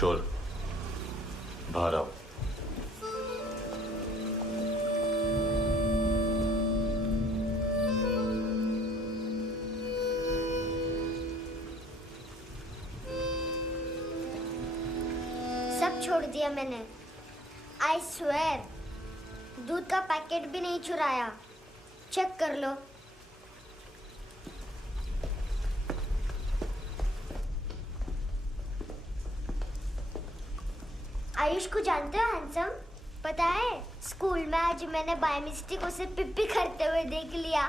चोर, बाहर आओ। सब छोड़ दिया मैंने। आई स्वेयर, दूध का पैकेट भी नहीं चुराया। चेक कर लो। आयुष को जानते हो हैंडसम? पता है, स्कूल में आज मैंने बाय मिस्टेक उसे पिप्पी करते हुए देख लिया।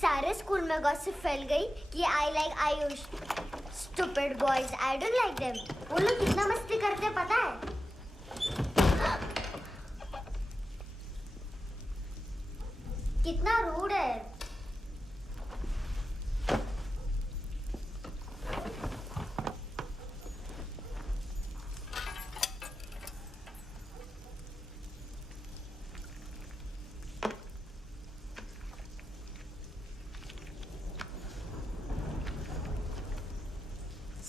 सारे स्कूल में गॉसिप फैल गई कि I like Ayush. Stupid boys, I don't like them. वो लोग कितना मस्ती करते हैं पता है? कितना रूड है।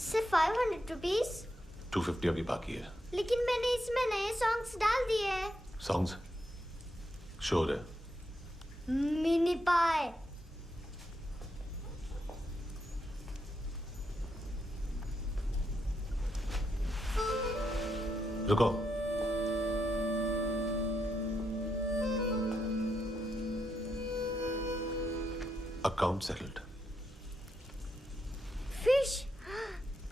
सिर्फ 500 रुपीज? 250 अभी बाकी है। लेकिन मैंने इसमें नए सॉन्ग्स डाल दिए हैं। सॉन्ग्स? शोर है। मिनी पाए। रुको। Account settled. Fish,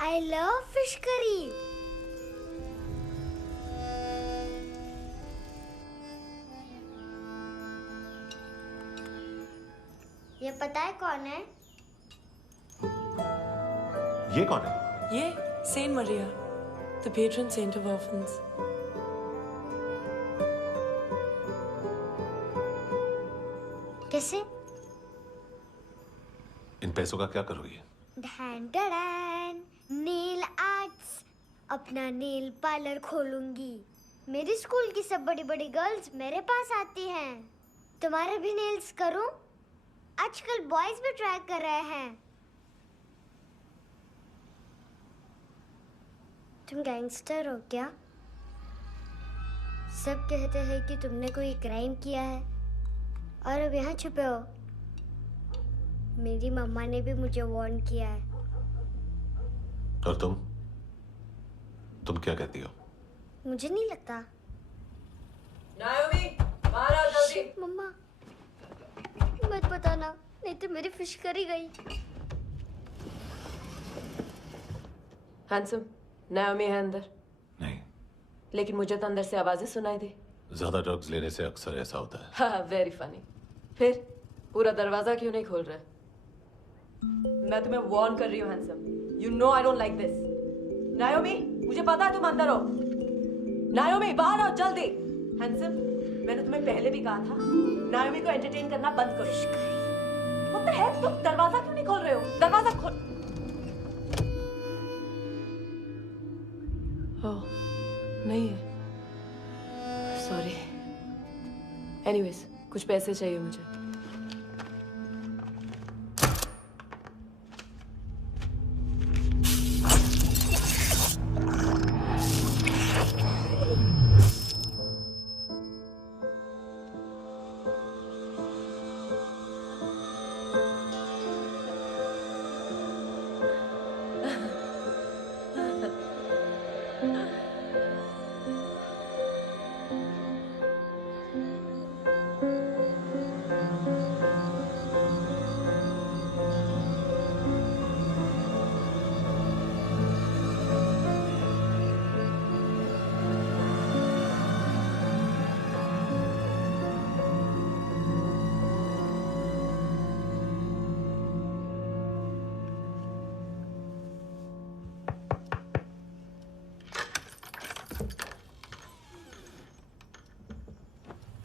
I love fish curry. ये पता है कौन है? ये कौन है? ये saint Maria, the patron saint of orphans. कैसे? इन पैसों का क्या करोगी? ढैन ढैन, नेल आर्ट्स। अपना नेल पार्लर खोलूंगी। मेरी स्कूल की सब बड़ी बड़ी गर्ल्स मेरे पास आती हैं। तुम्हारे भी नेल्स करूं? आजकल बॉयज भी ट्राई कर रहे हैं। तुम गैंगस्टर हो क्या? सब कहते हैं कि तुमने कोई क्राइम किया है और अब यहाँ छुपे हो। मेरी मम्मा ने भी मुझे वार्न किया है। और तुम क्या कहती हो? मुझे नहीं लगता। नायोमी, बाहर आओ जल्दी। शिट, मम्मा मत बताना, नहीं तो मेरी फिश करी गई। हैंडसम, नायोमी है अंदर। नहीं। लेकिन मुझे तो अंदर से आवाजें सुनाई दी। ज्यादा ड्रग्स लेने से अक्सर ऐसा होता है। हाँ, वेरी फनी। फिर पूरा दरवाजा क्यों नहीं खोल रहे? मैं तुम्हें वार्न कर रही हूँ handsome. You know I don't like this. नायोमी, मुझे पता है तुम अंदर हो। नायोमी, बाहर आओ जल्दी। हैंडसम, मैंने तुम्हें पहले भी कहा था नायोमी को एंटरटेन करना बंद करो। What the heck? तुम दरवाजा क्यों नहीं खोल रहे हो? दरवाजा खोल। ओह, नहीं है। सॉरी। एनीवेज, कुछ पैसे चाहिए मुझे।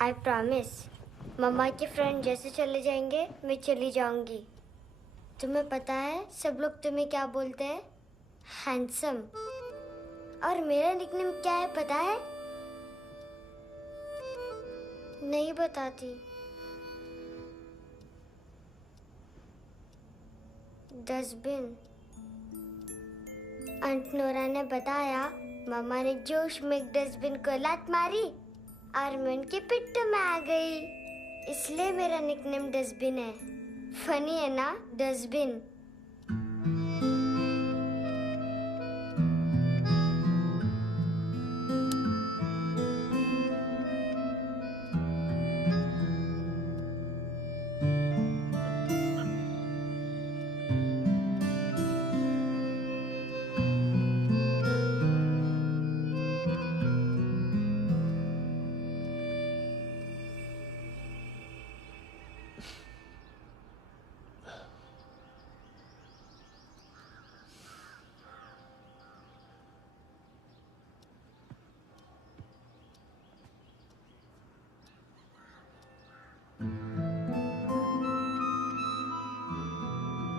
आई प्रॉमिस, मम्मा के फ्रेंड जैसे चले जाएंगे मैं चली जाऊंगी। तुम्हें पता है सब लोग तुम्हें क्या बोलते हैं? हैंडसम। और मेरा निकनेम क्या है पता है? नहीं बताती। डस्टबिन। आंट नोरा ने बताया मामा ने जोश में एक डस्टबिन को लात मारी और मैं उनके पिट्ठू में आ गई। इसलिए मेरा निकनेम डस्टबिन है। फनी है ना, डस्टबिन।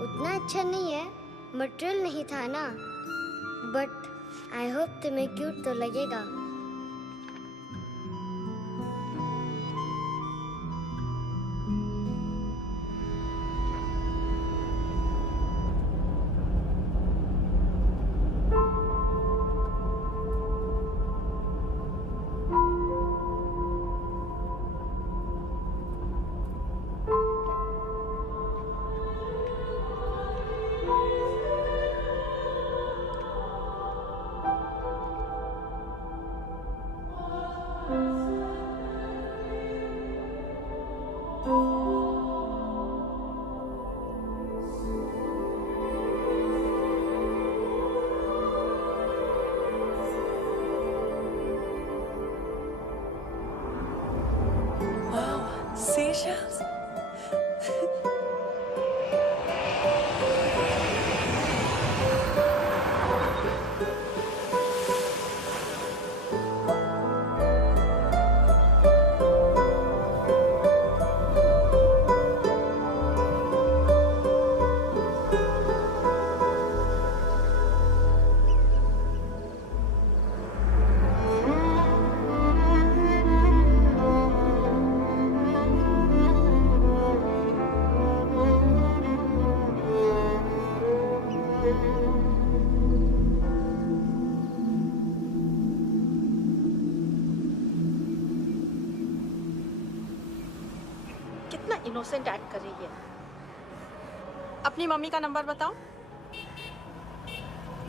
उतना अच्छा नहीं है, मटेरियल नहीं था ना, बट आई होप तुम्हें क्यूट तो लगेगा। Seashells? कितना इनोसेंट एक्ट कर रही है। अपनी मम्मी का नंबर बताओ।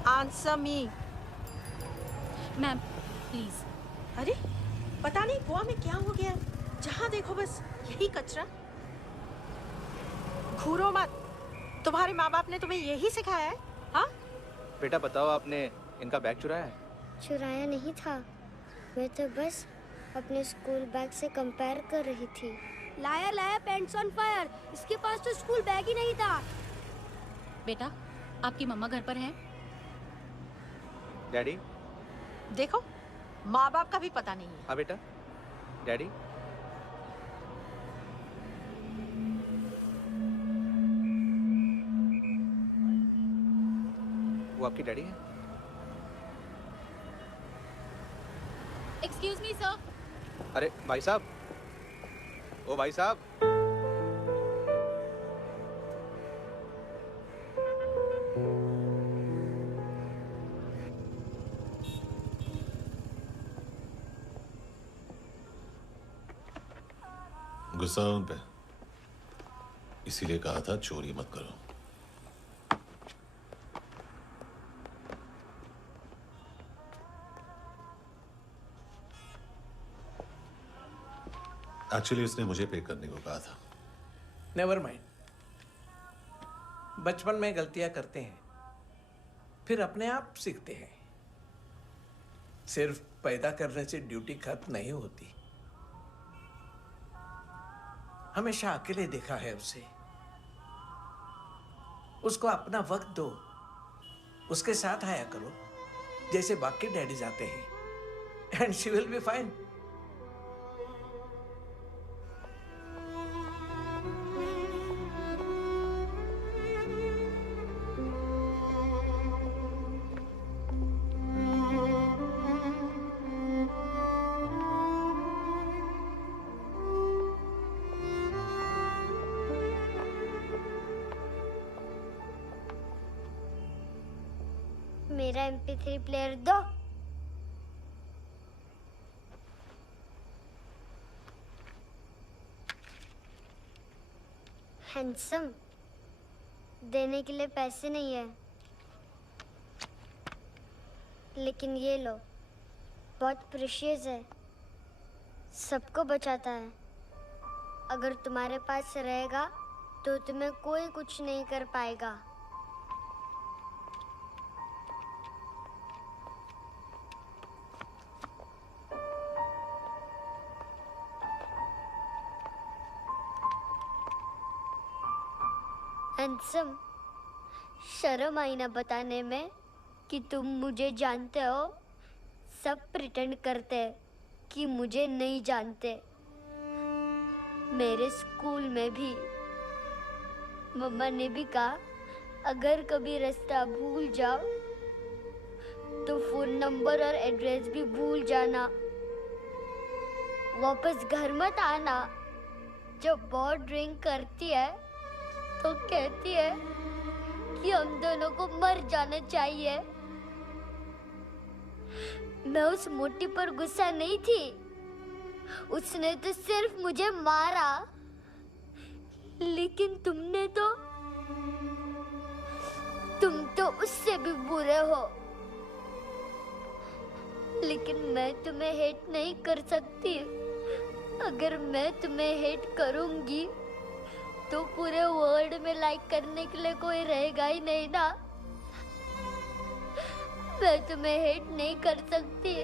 Answer me. Ma'am please. अरे पता नहीं गोवा में क्या हो गया, जहाँ देखो बस यही कचरा। घूरो मत, तुम्हारे माँ बाप ने तुम्हें यही सिखाया है? हाँ बेटा बताओ, आपने इनका बैग चुराया है? चुराया नहीं था, मैं तो बस अपने स्कूल बैग से कंपेयर कर रही थी। लाया लाया पैंट्स ऑन फायर, इसके पास तो स्कूल बैग ही नहीं था। बेटा आपकी मम्मा घर पर है? डैडी? देखो, माँ बाप का भी पता नहीं है। हाँ बेटा। डैडी? वो आपकी डैडी है? Excuse me sir. अरे भाई साहब, ओ भाई साहब। गुस्सा उन पे, इसीलिए कहा था चोरी मत करो। एक्चुअली उसने मुझे पे करने को कहा था। नेवर माइंड, बचपन में गलतियां करते हैं, फिर अपने आप सीखते हैं। सिर्फ पैदा करने से ड्यूटी खत्म नहीं होती। हमेशा अकेले देखा है उसे। उसको अपना वक्त दो, उसके साथ आया करो जैसे बाकी डैडीज आते हैं, and she will be fine. मेरा MP3 प्लेयर दो। हैंडसम, देने के लिए पैसे नहीं है, लेकिन ये लो, बहुत प्रेशियस है, सबको बचाता है। अगर तुम्हारे पास रहेगा तो तुम्हें कोई कुछ नहीं कर पाएगा। हैंडसम, शर्म आई ना बताने में कि तुम मुझे जानते हो। सब प्रिटेंड करते हैं कि मुझे नहीं जानते। मेरे स्कूल में भी मम्मा ने भी कहा, अगर कभी रास्ता भूल जाओ तो फोन नंबर और एड्रेस भी भूल जाना। वापस घर मत आना। जब बहुत ड्रिंक करती है तो कहती है कि हम दोनों को मर जाना चाहिए। मैं उस मोटी पर गुस्सा नहीं थी, उसने तो सिर्फ मुझे मारा। लेकिन तुम तो उससे भी बुरे हो। लेकिन मैं तुम्हें हेट नहीं कर सकती। अगर मैं तुम्हें हेट करूंगी तो पूरे वर्ल्ड में लाइक करने के लिए कोई रहेगा ही नहीं ना। मैं तुम्हें हेट नहीं कर सकती।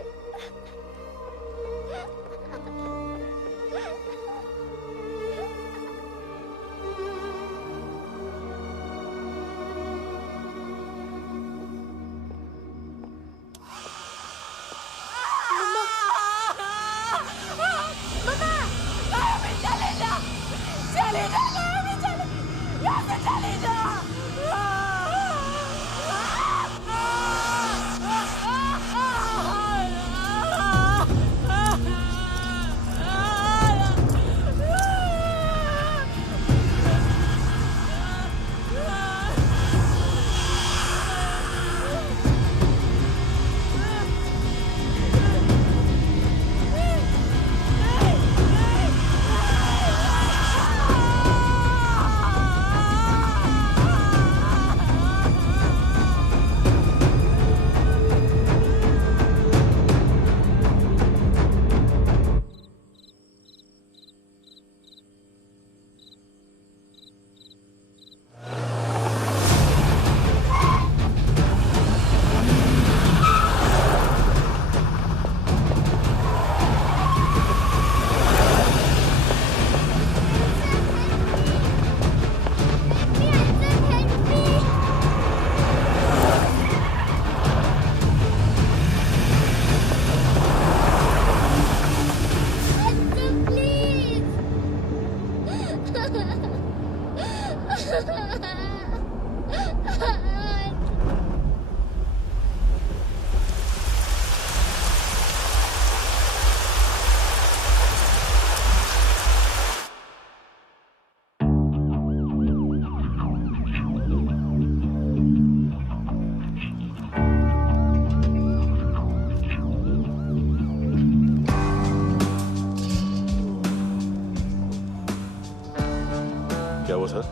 क्या हुआ सर?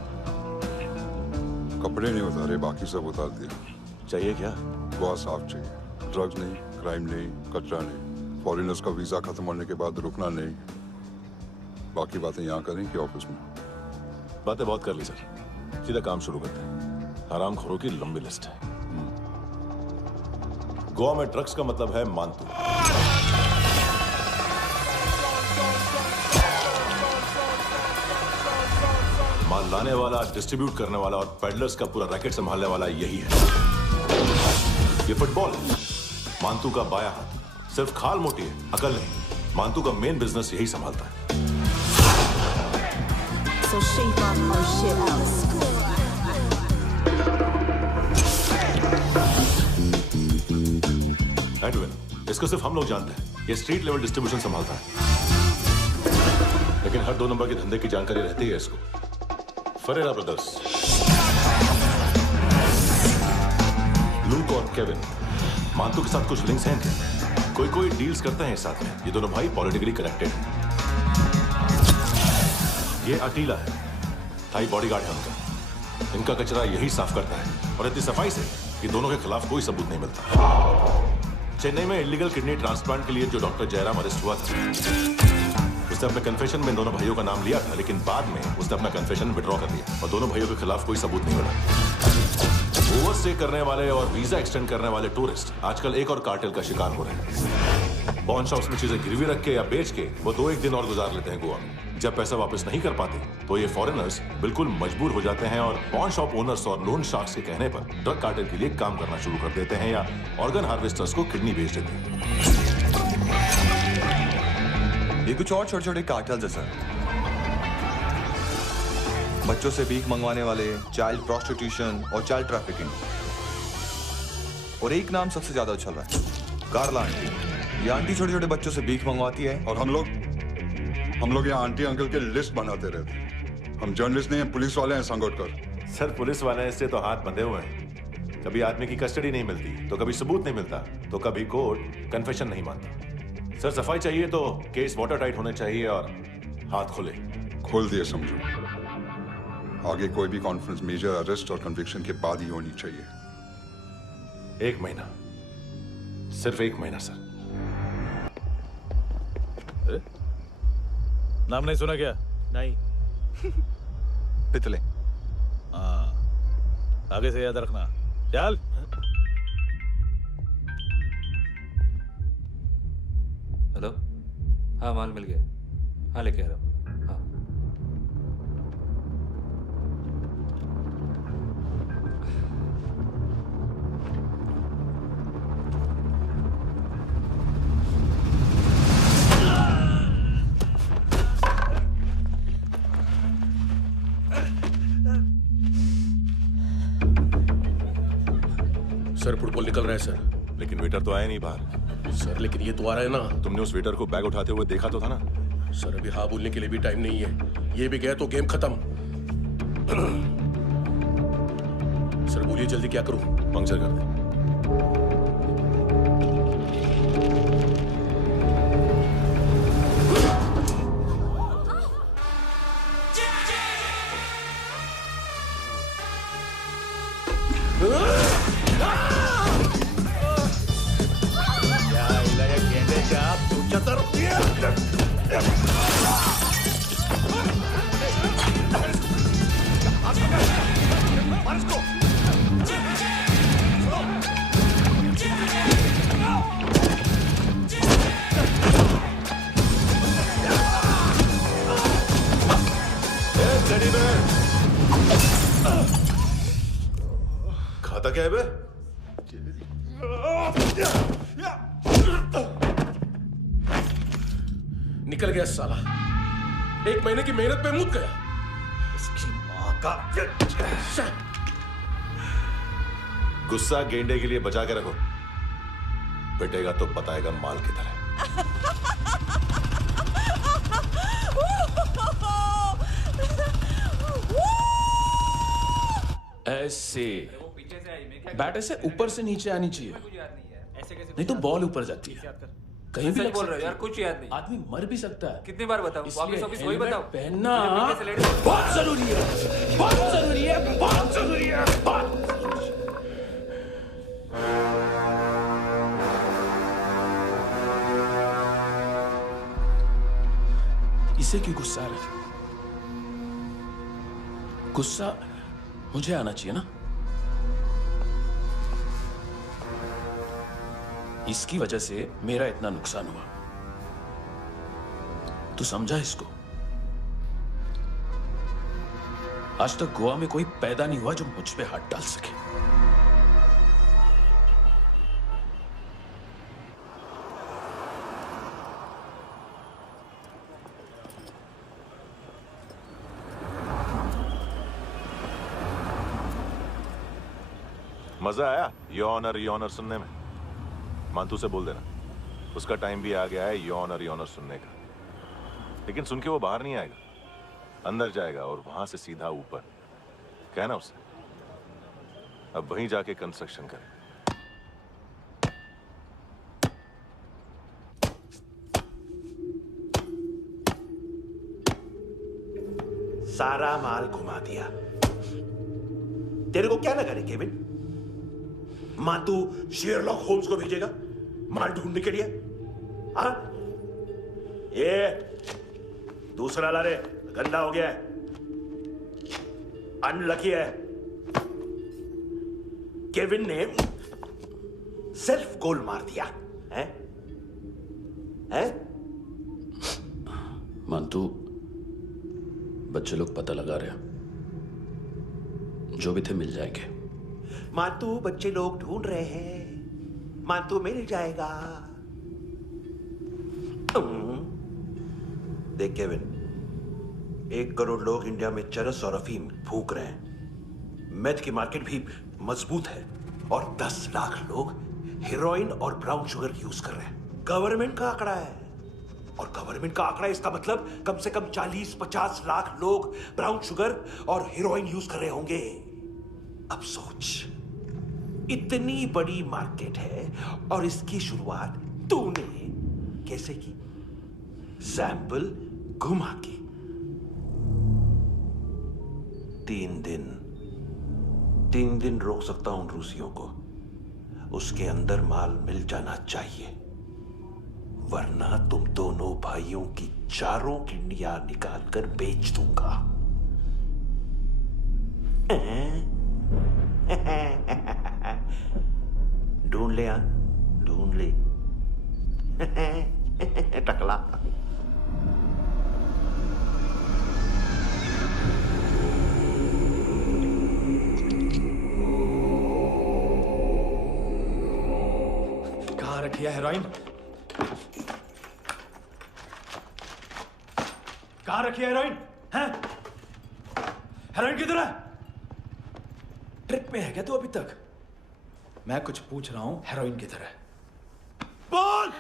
कपड़े नहीं उतारे, बाकी सब उतार दिया। चाहिए क्या? बहुत साफ चाहिए। ड्रग्स नहीं, क्राइम नहीं, कचरा नहीं। फॉरेनर्स का वीजा खत्म होने के बाद रुकना नहीं। बाकी बातें यहाँ करें कि ऑफिस में? बातें बहुत कर ली सर, सीधा काम शुरू करते हैं। हरामखोरों की लंबी लिस्ट है। गोवा में ड्रग्स का मतलब है मानतू। माल लाने वाला, डिस्ट्रीब्यूट करने वाला और पेडलर्स का पूरा रैकेट संभालने वाला यही है। ये फुटबॉल है, मानतू का बायां हाथ। सिर्फ खाल मोटी है, अकल नहीं। मानतू का मेन बिजनेस यही संभालता है। So shape up our shit out. Edwin, इसको सिर्फ हम लोग जानते हैं। ये स्ट्रीट लेवल डिस्ट्रीब्यूशन संभालता है, लेकिन हर 2 नंबर के धंधे की जानकारी रहती है इसको। फरेरा ब्रदर्स, लूक और केविन, मानतू के साथ कुछ लिंक्स हैं क्या? कोई डील्स करते हैं साथ में। ये दोनों भाई पॉलिटिकली कनेक्टेड हैं। ये अटीला है, थाई बॉडीगार्ड है उनका। इनका कचरा यही साफ करता है और इतनी सफाई से कि दोनों के खिलाफ कोई सबूत नहीं मिलता। चेन्नई में इलीगल किडनी ट्रांसप्लांट के लिए जो डॉक्टर जयराम अरेस्ट हुआ था, उसने अपने कन्फेशन में दोनों भाइयों का नाम लिया था, लेकिन बाद में उसने अपना कन्फेशन विड्रॉ कर दिया और दोनों भाइयों के खिलाफ कोई सबूत नहीं मिला। ओवरस्टे करने वाले और वीजा एक्सटेंड करने वाले टूरिस्ट आजकल एक और कार्टेल का शिकार हो रहे हैं। पॉन शॉप्स में चीजें गिरवी रख के या बेच के वो 2-1 दिन और गुजार लेते हैं गोवा में। जब पैसा वापस नहीं कर पाते तो ये फॉरेनर्स बिल्कुल मजबूर हो जाते हैं और पॉन शॉप ओनर्स और लोन शार्क्स के कहने पर ड्रग कार्टेल के लिए काम करना शुरू कर देते हैं या ऑर्गन हार्वेस्टर्स को किडनी बेच देते हैं। ये कुछ और छोटे छोटे कार्टेल्स है सर। बच्चों से भीख मंगवाने वाले, चाइल्ड प्रोस्टिट्यूशन और चाइल्ड ट्रैफिकिंग। और एक नाम सबसे ज्यादा उछल रहा है, कार्ला आंटी। ये आंटी छोटे छोटे बच्चों से भीख मंगवाती है और हम लोग यहाँ आंटी अंकल के लिस्ट बनाते रहते हैं। हम जर्नलिस्ट नहीं हैं, पुलिस वाले हैं संगोटकर। सर पुलिस वाले इससे तो हाथ बंधे हुए हैं। कभी आदमी की कस्टडी नहीं मिलती तो कभी सबूत नहीं मिलता तो कभी कोर्ट कन्फेशन नहीं मानता। सर सफाई चाहिए तो केस वाटर टाइट होने चाहिए और हाथ खुले। खोल दिए समझो। आगे कोई भी कॉन्फ्रेंस मेजर अरेस्ट और कन्विक्शन के बाद ही होनी चाहिए। 1 महीना, सिर्फ 1 महीना सर। नाम नहीं सुना क्या? नहीं। पितले। हाँ, आगे से याद रखना। चल। हेलो, हाँ माल मिल गया। हाँ लेके आ रहा हूँ। हाँ सर फुटबॉल निकल रहा है सर। लेकिन वेटर तो आया नहीं बाहर। सर लेकिन ये तो आ रहा है ना। तुमने उस वेटर को बैग उठाते हुए देखा तो था ना? सर अभी हाँ बोलने के लिए भी टाइम नहीं है। ये भी गया तो गेम खत्म। सर बोलिए जल्दी क्या करूं? पंक्चर कर दे। खाता क्या है बे? निकल गया साला। 1 महीने की मेहनत पे मुक गया। इसकी माँ का गुस्सा गेंडे के लिए बचा के रखो, पिटेगा तो बताएगा माल किधर है। ऐसे बैट ऐसे ऊपर से नीचे आनी चाहिए, नहीं तो बॉल ऊपर जाती है। कहीं भी बोल रहे हो यार, कुछ याद नहीं। आदमी मर भी सकता है। कितनी बार बताऊं? वापिस वापिस वही बताओ। पहनना बहुत जरूरी है, बहुत जरूरी है, बहुत जरूरी है, बहुत। इसे क्यों गुस्सा आ रहा है? गुस्सा मुझे आना चाहिए ना। इसकी वजह से मेरा इतना नुकसान हुआ। तू समझा इसको? आज तक गोवा में कोई पैदा नहीं हुआ जो मुझ पे हाथ डाल सके। मजा आया योर ऑनर सुनने में? मानतू से बोल देना उसका टाइम भी आ गया है योर ऑनर सुनने का। लेकिन सुन के वो बाहर नहीं आएगा, अंदर जाएगा और वहां से सीधा ऊपर। कहना उसे अब वहीं जाके कंस्ट्रक्शन करे। सारा माल घुमा दिया। तेरे को क्या लगा रे केविन? मां तू शेरलॉक होम्स को भेजेगा माल ढूंढने के लिए? हाँ? ये दूसरा ला रे, गंदा हो गया है, अनलकी है। केविन ने सेल्फ गोल मार दिया है? है? मानतू, बच्चे लोग पता लगा रहे हैं, जो भी थे मिल जाएंगे। मानतू, बच्चे लोग ढूंढ रहे हैं, मानतू मिल जाएगा। देख केविन, 1 करोड़ लोग इंडिया में चरस और अफीम फूंक रहे हैं। मेथ की मार्केट भी मजबूत है और 10 लाख लोग हेरोइन और ब्राउन शुगर यूज कर रहे हैं। गवर्नमेंट का आंकड़ा है, और गवर्नमेंट का आंकड़ा इसका मतलब कम से कम 40-50 लाख लोग ब्राउन शुगर और हेरोइन यूज कर रहे होंगे। अब सोच, इतनी बड़ी मार्केट है और इसकी शुरुआत तूने कैसे की? सैंपल घुमा के। 3 दिन रोक सकता हूं रूसियों को, उसके अंदर माल मिल जाना चाहिए, वरना तुम दोनों भाइयों की चारों किडनियां निकाल कर बेच दूंगा। ढूंढ ले, ढूंढ ले टकला। कहाँ रखी है हेरोइन? कहाँ रखी है हेरोइन? हैं? हेरोइन किधर है? ट्रिप में है क्या तू अभी तक? मैं कुछ पूछ रहा हूँ, हेरोइन किधर है? बोल!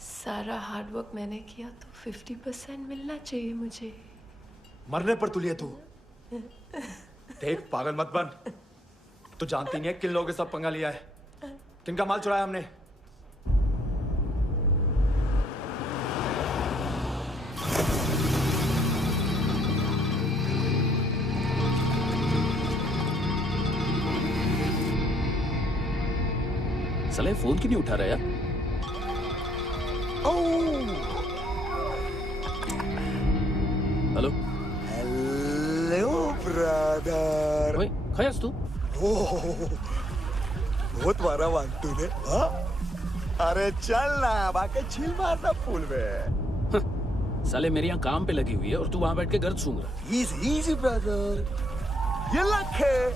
सारा हार्डवर्क मैंने किया तो 50% मिलना चाहिए मुझे। मरने पर तुली है तू। देख, पागल मत बन। तू जानती नहीं है किन लोगों के साथ पंगा लिया है, किनका माल चुराया हमने। साले फोन क्यों नहीं उठा रहा यार? Hello hello brother. ओए, खयास तू? बहुत मारा वांटू ने। हाँ? अरे चल ना, बाकी चिल मारना पूल में। साले मेरी यहाँ काम पे लगी हुई है और तू वहां बैठ के गर्द सूंघ रहा। इजी ब्रदर, ये लक है।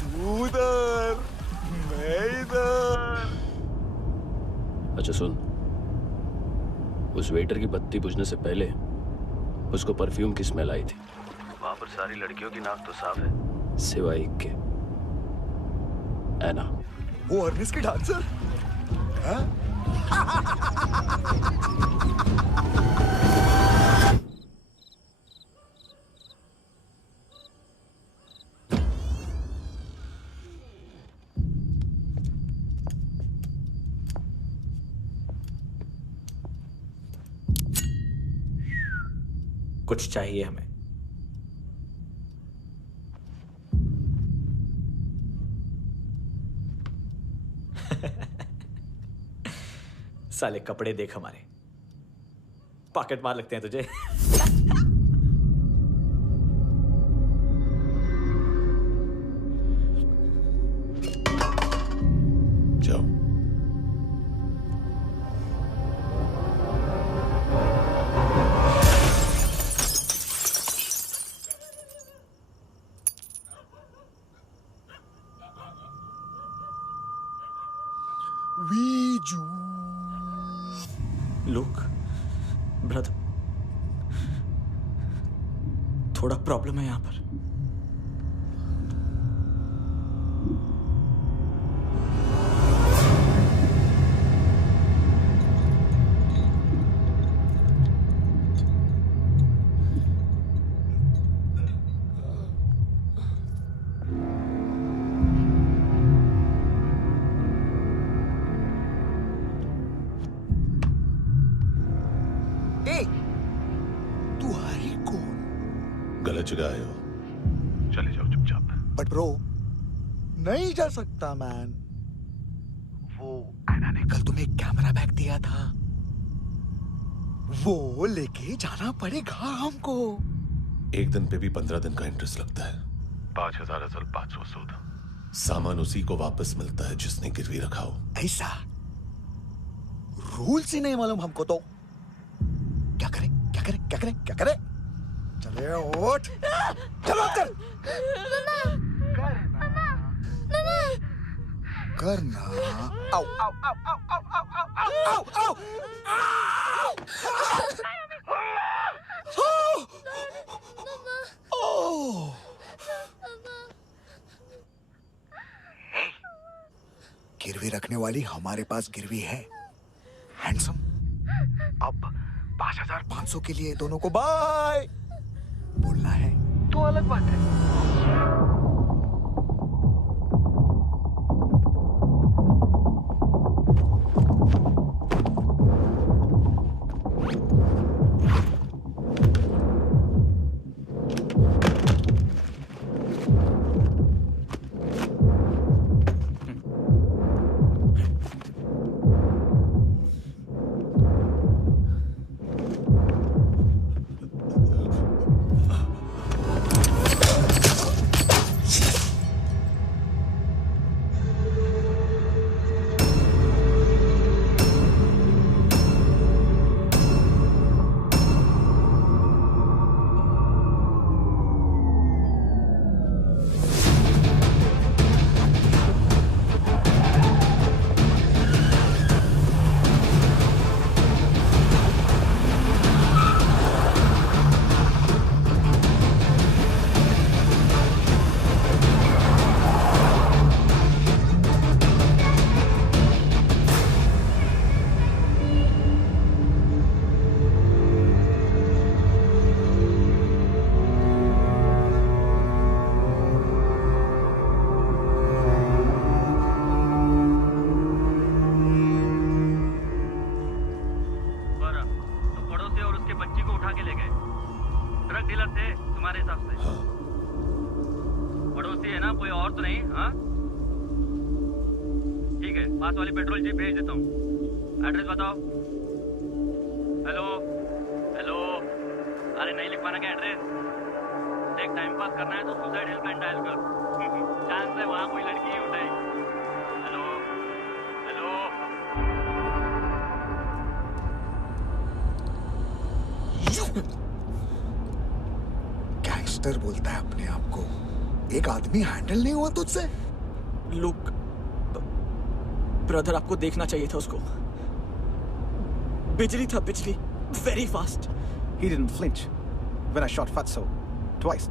तू उधर, मैं इधर। अच्छा सुन, उस वेटर की बत्ती बुझने से पहले उसको परफ्यूम की स्मेल आई थी। वहां पर सारी लड़कियों की नाक तो साफ है, सिवाय एक के, एना। वो अर्निस की डांसर? हाँ? कुछ चाहिए हमें। साले कपड़े देख हमारे, पॉकेट मार लगते हैं तुझे। जाओ। लुक ब्रदर, थोड़ा प्रॉब्लम है यहाँ पर। ए, तू है ही कौन? जगह आए हो, चले जाओ चुपचाप। बट ब्रो, नहीं जा सकता मैन। वो एना ने कल तुम्हें एक कैमरा बैग दिया था, वो लेके जाना पड़ेगा हमको। एक दिन पे भी 15 दिन का इंटरेस्ट लगता है। 5,000 असल 500 सूद। सामान उसी को वापस मिलता है जिसने गिरवी रखा हो। ऐसा रूल्स ही नहीं मालूम हमको तो। क्या करें क्या करें क्या करें क्या करें? चले उठ, चलो कर करना। आओ आओ आओ आओ आओ आओ आओ आओ आओ। गिरवी रखने वाली हमारे पास गिरवी है। हैंडसम, अब 5,500 के लिए दोनों को बाय बोलना है तो अलग बात है। पास वाली पेट्रोल जीप भेज देता हूँ। एड्रेस बताओ। हेलो हेलो, अरे नहीं लिख पाना क्या एड्रेस? देख टाइम पास करना है तो सुसाइड हेल्पलाइन डायल कर। चांस है वहाँ कोई लड़की ही उठाएगी। Hello hello. गैंगस्टर बोलता है अपने आप को। एक आदमी हैंडल नहीं हुआ तुझसे? लुक ब्रदर, आपको देखना चाहिए था उसको। बिजली था, बिजली, very fast. He didn't flinch when I shot Fatso twice.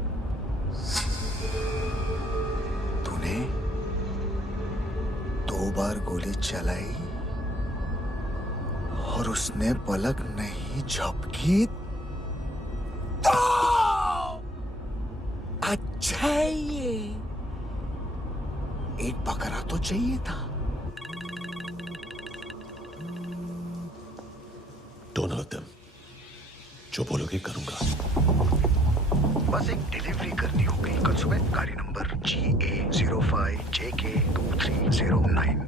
तूने 2 बार गोली चलाई और उसने पलक नहीं झपकी तो अच्छा है ये। एक बकरा तो चाहिए था। Don't hurt them. जो बोलोगे करूंगा। बस एक डिलीवरी करनी होगी कल सुबह। गाड़ी नंबर GA05JK2309।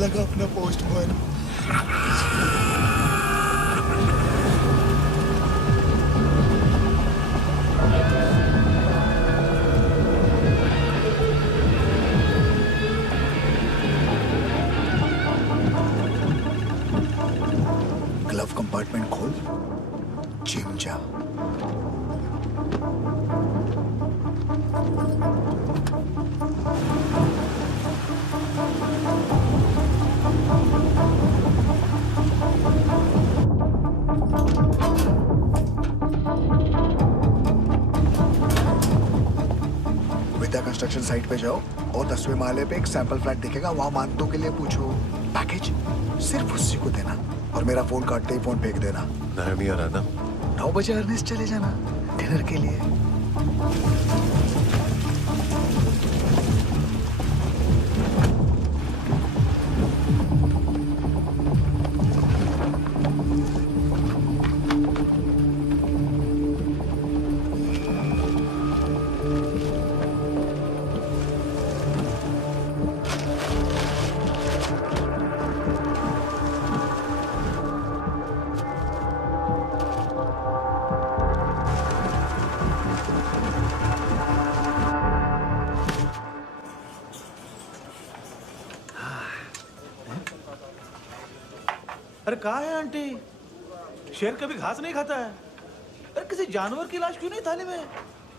लगा अपना पोस्टमैन। ग्लव कंपार्टमेंट खोल, जिम जा। विद्या कंस्ट्रक्शन साइट पे जाओ। और 10वें माले पे एक सैंपल फ्लैट दिखेगा, वहां मानतों के लिए पूछो। पैकेज सिर्फ उसी को देना और मेरा फोन काटते ही फोन फेंक देना। नायोमी आ रहा ना? 9 बजे अर्नेस्ट चले जाना डिनर के लिए। अरे कहाँ है आंटी? शेर कभी घास नहीं खाता है। अरे किसी जानवर की लाश क्यों नहीं थाली में?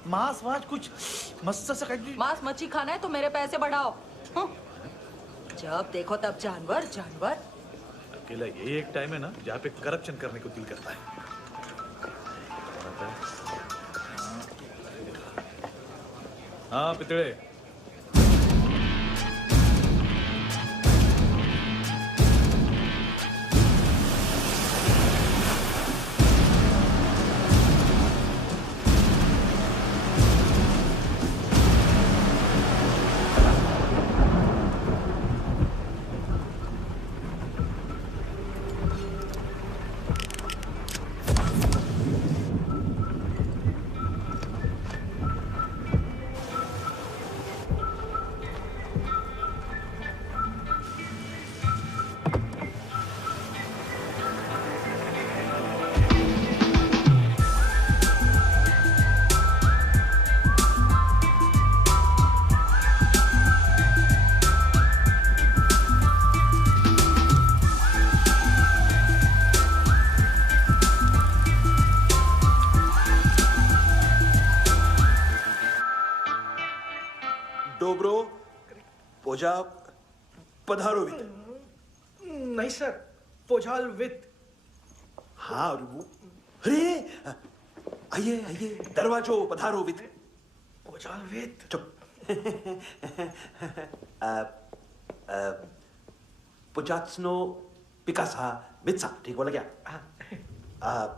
मांस वास कुछ मस्त सा मांस मच्छी खाना है तो मेरे पैसे बढ़ाओ। जब देखो तब जानवर जानवर। अकेला यही एक टाइम है ना जहाँ पे करप्शन करने को दिल करता है। हाँ पितड़े। पोजा पधारो वित। नहीं सर, पोजाल वित। हाँ अरे आइए आइए, दरवाजो पधारो वित। पोजाल वित। चुप। पुजात्सनो पिकासा मित्सा, ठीक बोला क्या?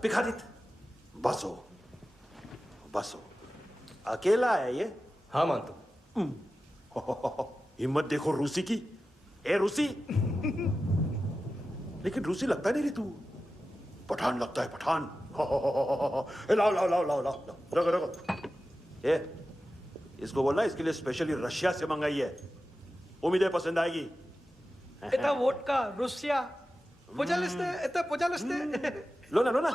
पिखादित बसो बसो। अकेला है ये? हाँ मानतो। हिम्मत देखो रूसी की। ए रूसी। लेकिन रूसी लगता नहीं रे तू, पठान लगता है, पठान। लाओ लाओ लाओ लाओ लाओ, रखो रखो। ए इसको बोलना इसके लिए स्पेशली रशिया से मंगाई है, उम्मीद है पसंद आएगी। इतना वोडका रूसिया पोजालिस्ते, इतना पोजालिस्ते। लो ना लो ना।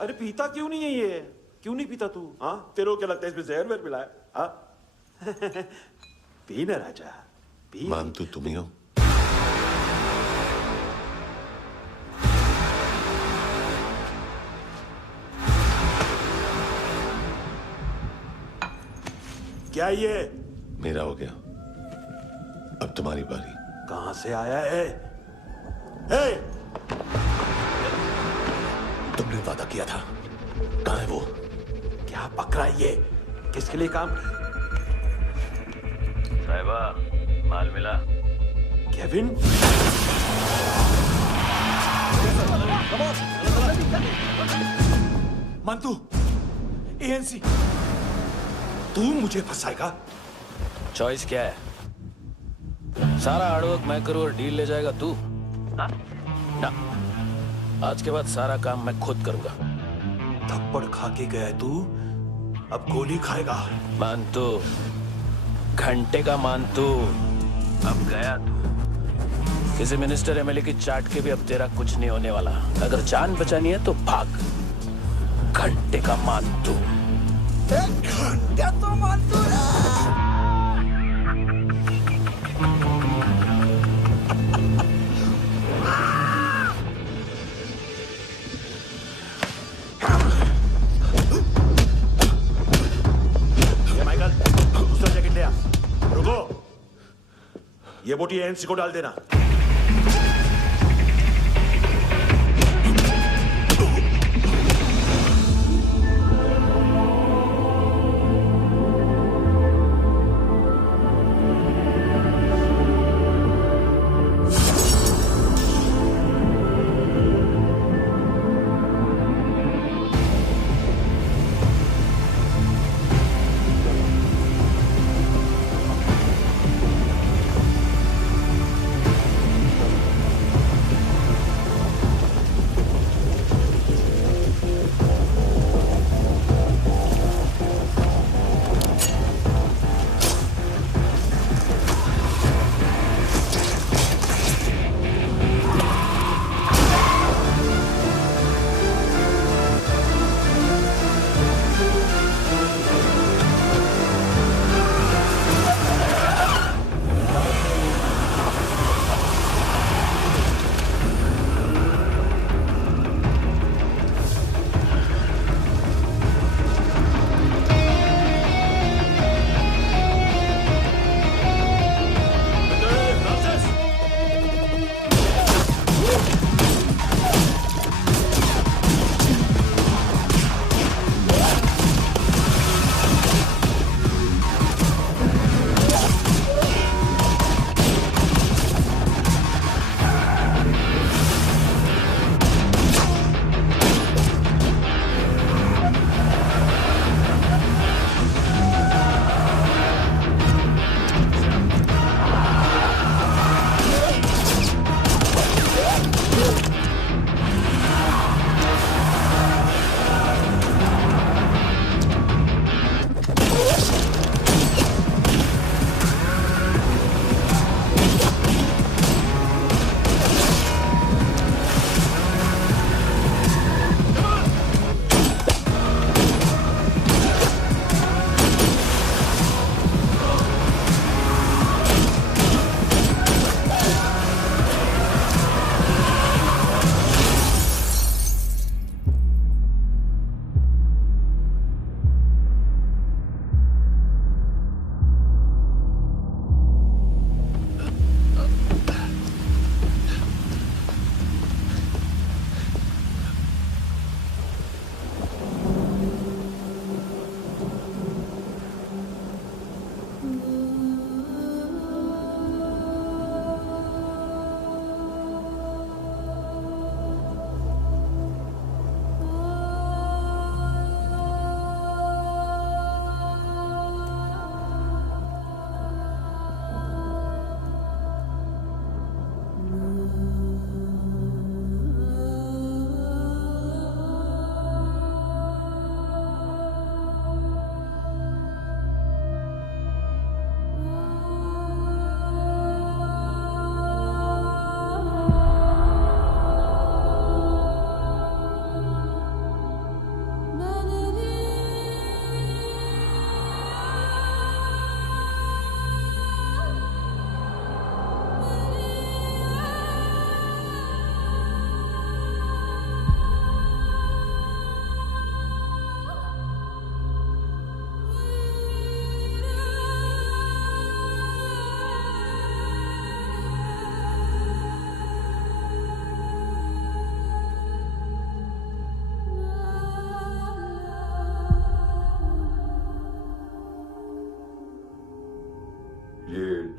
अरे पीता क्यों नहीं है ये? क्यों नहीं पीता तू? हाँ तेरे को क्या लगता है इसमें जहर वहर मिला है? हाँ पी ना राजा पी। मान तू तुम ही हो। क्या ये? मेरा हो गया, अब तुम्हारी बारी। कहां से आया है? हे! तुमने वादा किया था, कहां है वो? क्या पकड़ा ये? किसके लिए काम? साहिबा माल मिला? केविन? मंतू, एएनसी। तू मुझे फंसाएगा? चॉइस क्या है? सारा हार्डवर्क मैं करूं और डील ले जाएगा तू? ना, आज के बाद सारा काम मैं खुद करूंगा। थप्पड़ खा के गया तू, अब गोली खाएगा। मानतू, घंटे का मानतू, अब गया तू। किसी मिनिस्टर एमएलए की चाट के भी अब तेरा कुछ नहीं होने वाला। अगर जान बचानी है तो भाग। घंटे का मानतू। घंटे तो मानतू है। माइकल, दूसरा जैकेट ले आ। रुको, ये बोटी एएनसी को डाल देना।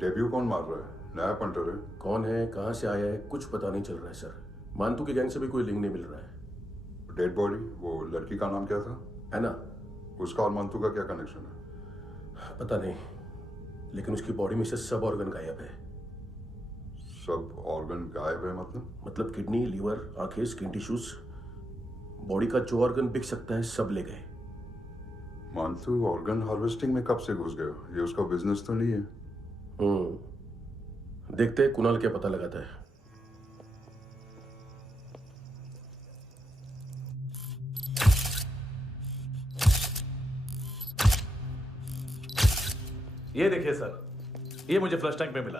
डेब्यू कौन मार रहा है? नया पंटर है। कौन है, कहाँ से आया है, कुछ पता नहीं चल रहा है सर। मानतू की गैंग से भी कोई लिंक नहीं मिल रहा है। डेड बॉडी, वो लड़की का नाम क्या था? है ना? उसका और मानतू का क्या कनेक्शन है? पता नहीं, लेकिन उसकी बॉडी में से सब ऑर्गन गायब है। सब ऑर्गन गायब है मतलब किडनी, लीवर, आंखें, स्किन टिश्यूज, बॉडी का जो ऑर्गन बिक सकता है सब ले गए। मानतू ऑर्गन हार्वेस्टिंग में कब से घुस गए? ये उसका बिजनेस तो नहीं है? देखते हैं कुणाल क्या पता लगाता है। ये देखिए सर, ये मुझे फ्लश टैंक में मिला।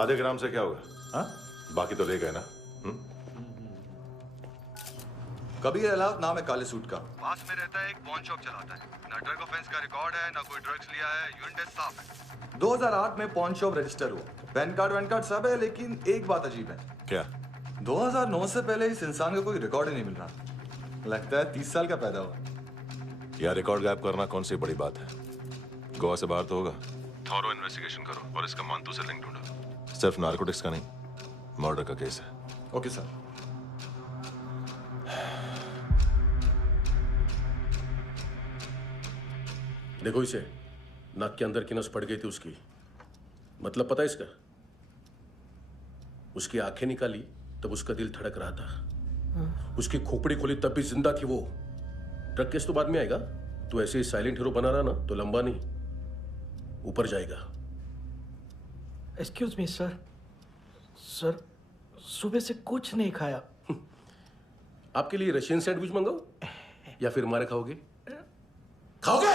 आधे ग्राम से क्या होगा? हाँ? बाकी तो ले गए ना? कबीर अलाउद्दीन नाम है काले सूट का। पास में रहता है, एक पॉन शॉप चलाता है। ना ड्रग ऑफेंस का रिकॉर्ड है, ना कोई ड्रग्स लिया है। यूरिन टेस्ट साफ है। 2008 में पॉन शॉप रजिस्टर हुआ। पैन कार्ड सब है, लेकिन एक बात अजीब है। क्या? 2009 से पहले इस इंसान का कोई रिकॉर्ड ही नहीं मिल रहा। लगता है 30 साल का पैदा हुआ। यार रिकॉर्ड गायब करना कौन सी बड़ी बात है? गोवा से बाहर तो होगा। थॉरो इन्वेस्टिगेशन करो और इसका मानतू से लिंक ढूंढो। सिर्फ नार्कोटिक्स का नहीं, मर्डर का केस है। Okay sir. देखो इसे, नाक के अंदर की नस पड़ गई थी उसकी। मतलब पता है इसका? उसकी आंखें निकाली तब उसका दिल धड़क रहा था। उसकी खोपड़ी खोली तब भी जिंदा थी वो। ड्रग केस तो बाद में आएगा। तो ऐसे ही साइलेंट हीरो बना रहा ना तो लंबा नहीं, ऊपर जाएगा। Excuse me sir. सर, सुबह से कुछ नहीं खाया। आपके लिए रशियन सैंडविच मंगाओ या फिर हमारे खाओगे? खाओगे?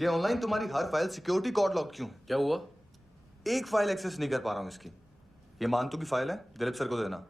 ये ऑनलाइन तुम्हारी हर फाइल सिक्योरिटी कोड लॉक क्यों? क्या हुआ? एक फाइल एक्सेस नहीं कर पा रहा हूं इसकी। ये मानतू की फाइल है, दिलीप सर को देना।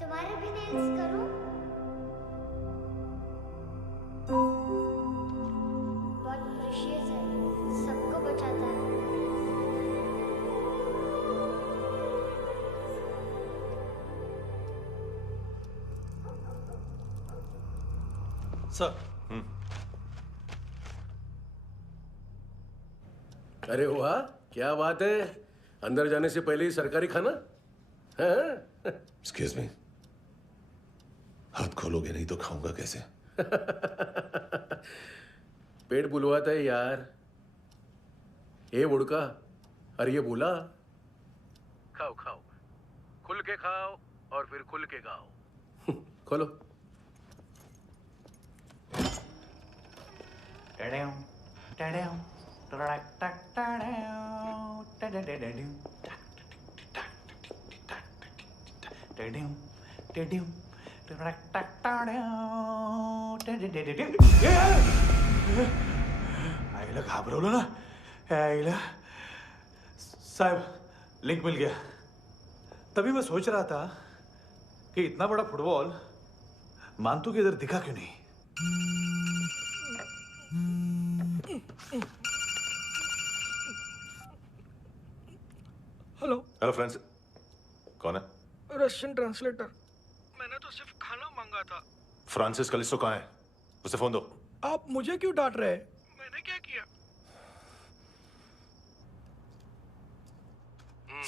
तुम्हारे भी नेल्स करूं? बहुत प्रेशियस है, सबको बचाता है। सर। अरे वाह, क्या बात है। अंदर जाने से पहले ही सरकारी खाना। एक्सक्यूज मी, हाथ खोलोगे नहीं तो खाऊंगा कैसे? पेट बुलवाता है यार। ये बुड़का, अरे ये बोला। खाओ खाओ, खुल के खाओ और फिर खुल के खाओ। खोलो। आईला घाबरवलं ना। आईला साहब, लिंक मिल गया। तभी मैं सोच रहा था कि इतना बड़ा फुटबॉल मानतू के इधर दिखा क्यों नहीं। हेलो। हेलो फ्रेंड्स, कौन है? Russian translator. मैंने तो सिर्फ खाना मांगा था। फ्रांसिस कलिस्टो कहाँ है? उसे फोन दो। आप मुझे क्यों डांट रहे हैं? मैंने क्या किया?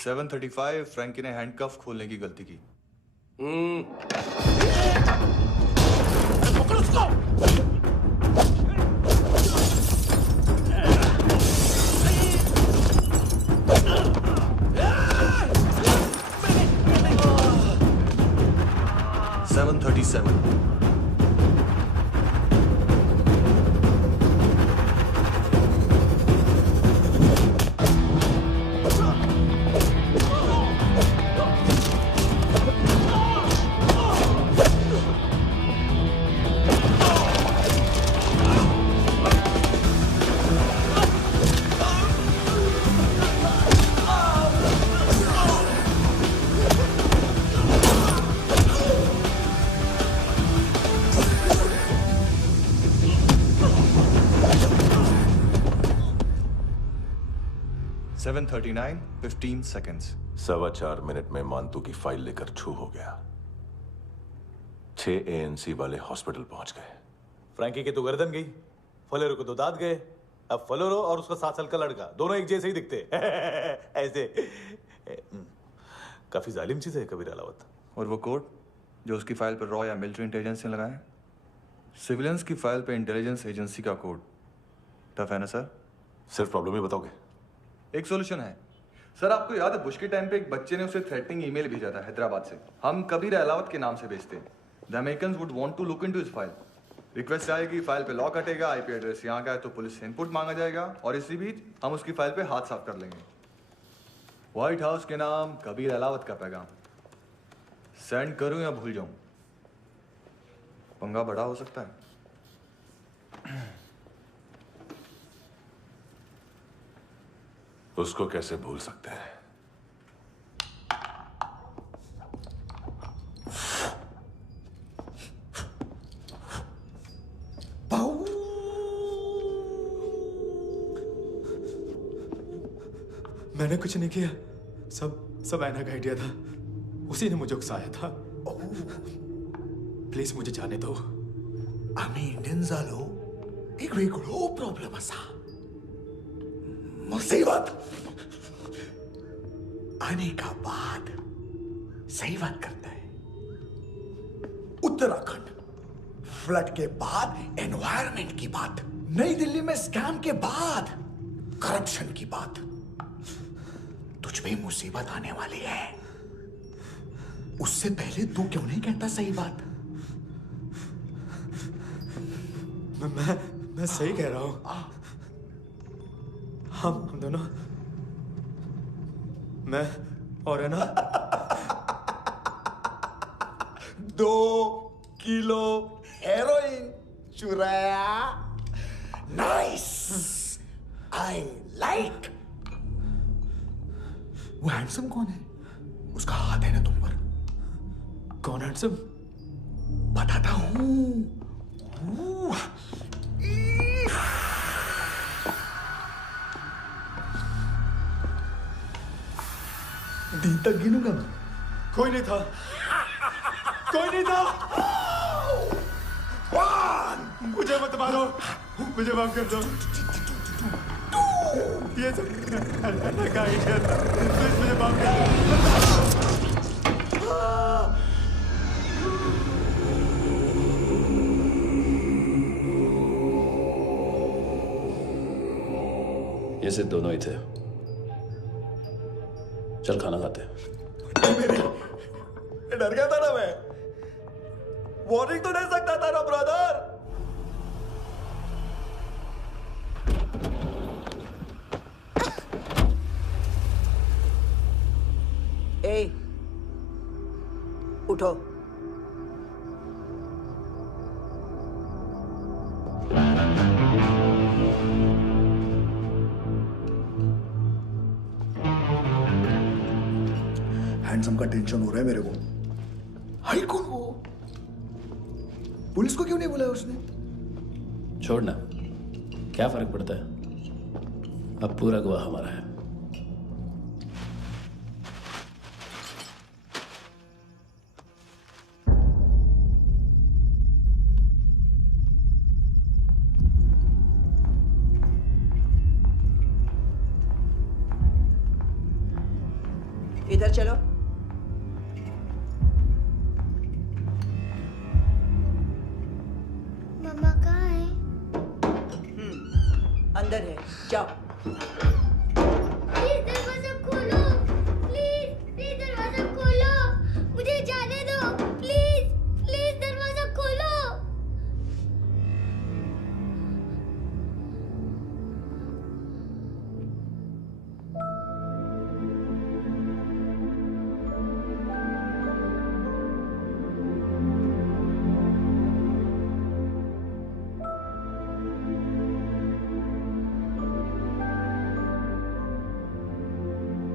735 फ्रैंकी ने हैंडकफ खोलने की गलती की। पकड़ो उसको। 737 737 7:39, 15 seconds. 4.25 मिनट में मानतू की फाइल लेकर छू हो गया। 6 ANC वाले हॉस्पिटल पहुंच गए। फ्रैंकी की तो गर्दन गई, फलेरो को तो दांत गए। अब फलेरो और उसका 7 साल का लड़का दोनों एक जैसे ही दिखते ऐसे। काफी जालिम चीज है कबीर अलावत। और वो कोड जो उसकी फाइल पर रॉ या मिलिट्री इंटेलिजेंस ने लगाया, सिविलियंस की फाइल पे इंटेलिजेंस एजेंसी का कोड। टफ है ना सर? सिर्फ प्रॉब्लम ही बताओगे? एक सॉल्यूशन है सर। आपको याद है बुश के टाइम पे एक बच्चे ने उसे थ्रेटनिंग ईमेल भेजा था हैदराबाद से। हम कबीर अलावत के नाम से भेजते हैं। The Americans would want to look into his file. Request आएगी, फाइल पे लॉक हटेगा, आईपी एड्रेस यहाँ का है तो पुलिस से इनपुट मांगा जाएगा और इसी बीच हम उसकी फाइल पे हाथ साफ कर लेंगे। व्हाइट हाउस के नाम कबीर अलावत का पैगाम। सेंड करूं या भूल जाऊं? पंगा बड़ा हो सकता है। उसको कैसे भूल सकते हैं? मैंने कुछ नहीं किया, सब ऐना का आइडिया था। उसी ने मुझे उकसाया था। प्लीज मुझे जाने दो। आम्ही इंडियन झालो एक वेगळो प्रॉब्लेम असा, मुसीबत आने का बाद। सही बात करता है। उत्तराखंड फ्लड के बाद एनवायरनमेंट की बात, नई दिल्ली में स्कैम के बाद करप्शन की बात। तुझ पे मुसीबत आने वाली है, उससे पहले तू क्यों नहीं कहता सही बात? मैं सही कह रहा हूं। हम दोनों, मैं और है ना 2 किलो हेरोइन चुराया। Nice, I like. वो हैंडसम कौन है? उसका हाथ है ना तुम पर? कौन हैंडसम? बताता हूं। दिन तक गिनूंगा मैं। कोई नहीं था, कोई नहीं था। मुझे मत मारो, मुझे माफ कर दो। ये सब का आइडिया था। प्लीज मुझे माफ कर दो। ये सिर्फ दोनों ही थे। चल खाना खाते हैं। डर गया था ना मैं। वार्निंग तो दे सकता था ना ब्रदर। ए, उठो। हैंडसम का टेंशन हो रहा है मेरे को। हाई कौन वो? पुलिस को क्यों नहीं बुलाया उसने? छोड़ना, क्या फर्क पड़ता है? अब पूरा गवाह हमारा है। इधर चलो। मम्मा कहाँ है? अंदर है, जाओ। प्लीज दरवाजा खोलो, प्लीज दरवाजा खोलो, मुझे जाने दो, प्लीज दरवाजा खोलो।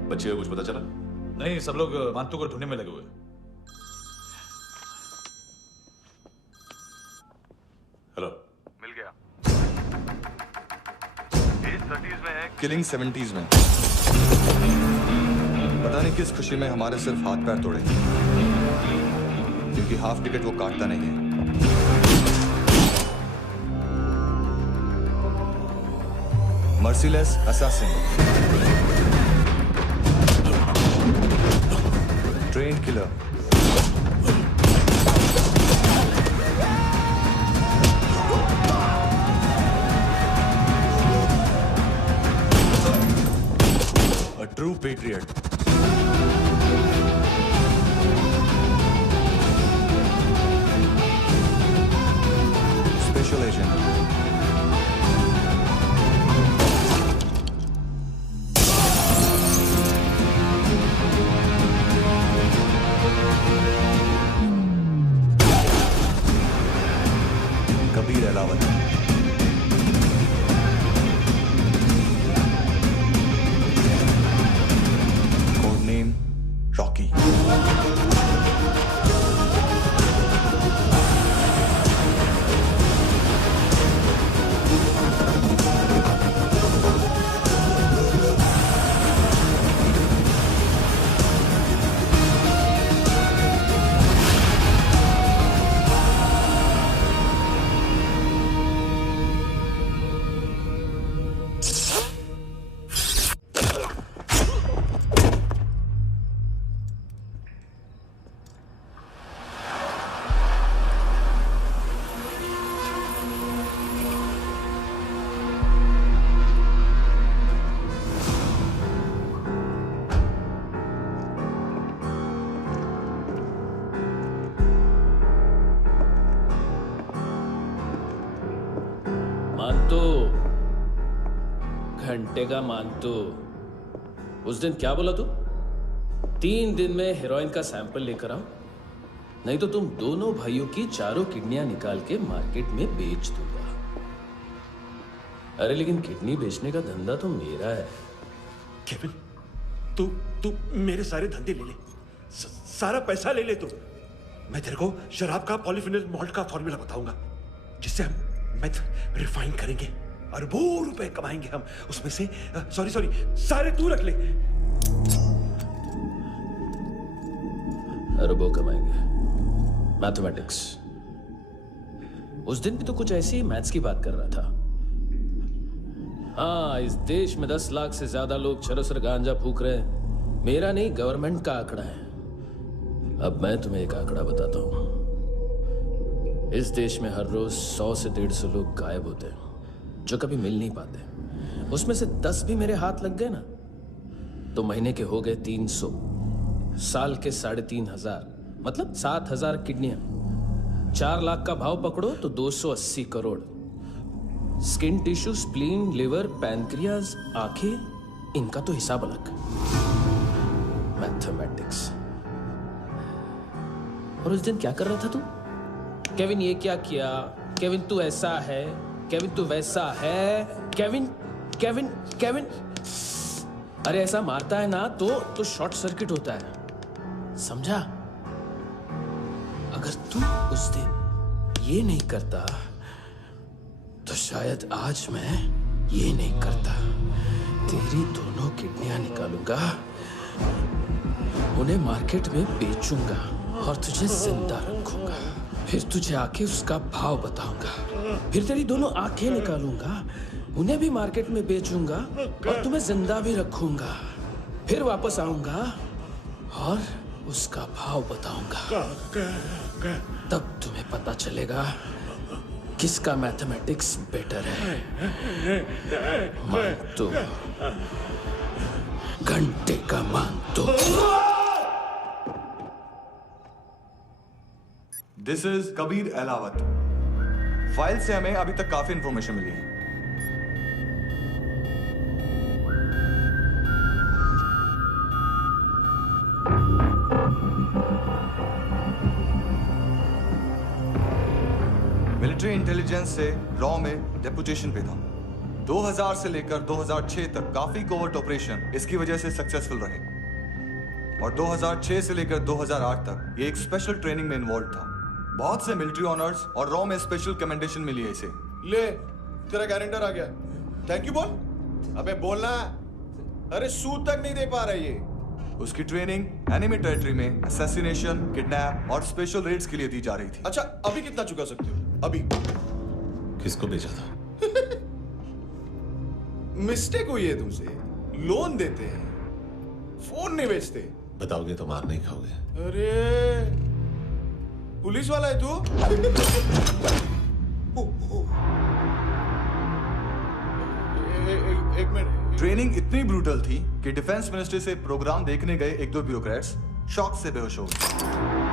बच्चे को कुछ पता चला? नहीं, सब लोग मानतू को ढूंढने में लगे हुए। हेलो, मिल गया। एज 30s में है, किलिंग 70s में। पता नहीं किस खुशी में हमारे सिर्फ हाथ पैर तोड़े, क्योंकि हाफ टिकट वो काटता नहीं है। Merciless assassin, train killer, a true patriot. Special agent. Kabir Ahlawat. Code name Rocky. मानतो, घंटे का मानतो। उस दिन क्या बोला तू? 3 दिन में हेरोइन का सैंपल लेकर आओ, नहीं तो तुम दोनों भाइयों की चारों किडनियां निकाल के मार्केट में बेच दूंगा। अरे लेकिन किडनी बेचने का धंधा तो मेरा है। केविन, तू मेरे सारे धंधे ले ले, सारा पैसा ले ले तू। मैं तेरे को शराब का पॉलीफिनल मॉल्ट का फॉर्मूला बताऊंगा, जिससे हम मेथ रिफाइन करेंगे, अरबों रुपए कमाएंगे हम उसमें से। सॉरी सारे तू रख ले। अरबों कमाएंगे, मैथमेटिक्स। उस दिन भी तो कुछ ऐसी मैथ्स की बात कर रहा था। हाँ, इस देश में 10 लाख से ज्यादा लोग चरस और गांजा फूक रहे हैं। मेरा नहीं, गवर्नमेंट का आंकड़ा है। अब मैं तुम्हें एक आंकड़ा बताता हूं। इस देश में हर रोज 100 से 150 लोग गायब होते हैं, जो कभी मिल नहीं पाते। उसमें से 10 भी मेरे हाथ लग गए ना, तो महीने के हो गए 300, साल के 3500, मतलब 7000 किडनियां। 4 लाख का भाव पकड़ो तो 280 crore. Skin tissue, spleen, liver, pancreas, आंखें, इनका तो हिसाब अलग। मैथमेटिक्स। और उस दिन क्या कर रहा था तू? केविन ये क्या किया, केविन तू ऐसा है, केविन तू वैसा है, केविन। अरे ऐसा मारता है ना तो शॉर्ट सर्किट होता है, समझा? अगर तू उस दिन ये नहीं करता तो शायद आज मैं ये नहीं करता। तेरी दोनों किडनियां निकालूंगा, उन्हें मार्केट में बेचूंगा और तुझे जिंदा रखूंगा। फिर तुझे आके उसका भाव बताऊंगा। फिर तेरी दोनों आंखें निकालूंगा, उन्हें भी मार्केट में बेचूंगा और तुम्हें जिंदा भी रखूंगा। फिर वापस आऊंगा और उसका भाव बताऊंगा। तब तुम्हें पता चलेगा किसका मैथमेटिक्स बेटर है। मानतो, घंटे का मानतो। This is Kabir Ahlawat. File से हमें अभी तक काफी इंफॉर्मेशन मिली है। मिलिट्री इंटेलिजेंस से रॉ में डेपुटेशन पे था। 2000 से लेकर 2006 तक काफी कोवर्ट ऑपरेशन इसकी वजह से सक्सेसफुल रहे, और 2006 से लेकर 2008 तक ये एक स्पेशल ट्रेनिंग में इन्वॉल्व था। बहुत से मिलिट्री ऑनर्स और रॉ में स्पेशल कमेंडेशन मिली है इसे। ले, तेरा गारंटर आ गया। थैंक यू बोल। अबे बोलना। अरे सूद तक नहीं दे पा रहा ये। उसकी ट्रेनिंग एनिमी टेरिटरी में असैसिनेशन, किडनैप और स्पेशल रेड्स के लिए दी जा रही थी। अच्छा अभी कितना चुका सकते हो? अभी किसको भेजा था? मिस्टेक हुई है तुमसे। लोन देते हैं, फोन नहीं बेचते। बताओगे तो मार नहीं खाओगे। अरे पुलिस वाला है तू? एक मिनट। ट्रेनिंग इतनी ब्रूटल थी कि डिफेंस मिनिस्ट्री से प्रोग्राम देखने गए एक दो ब्यूरोक्रेट्स शॉक से बेहोश हो गए।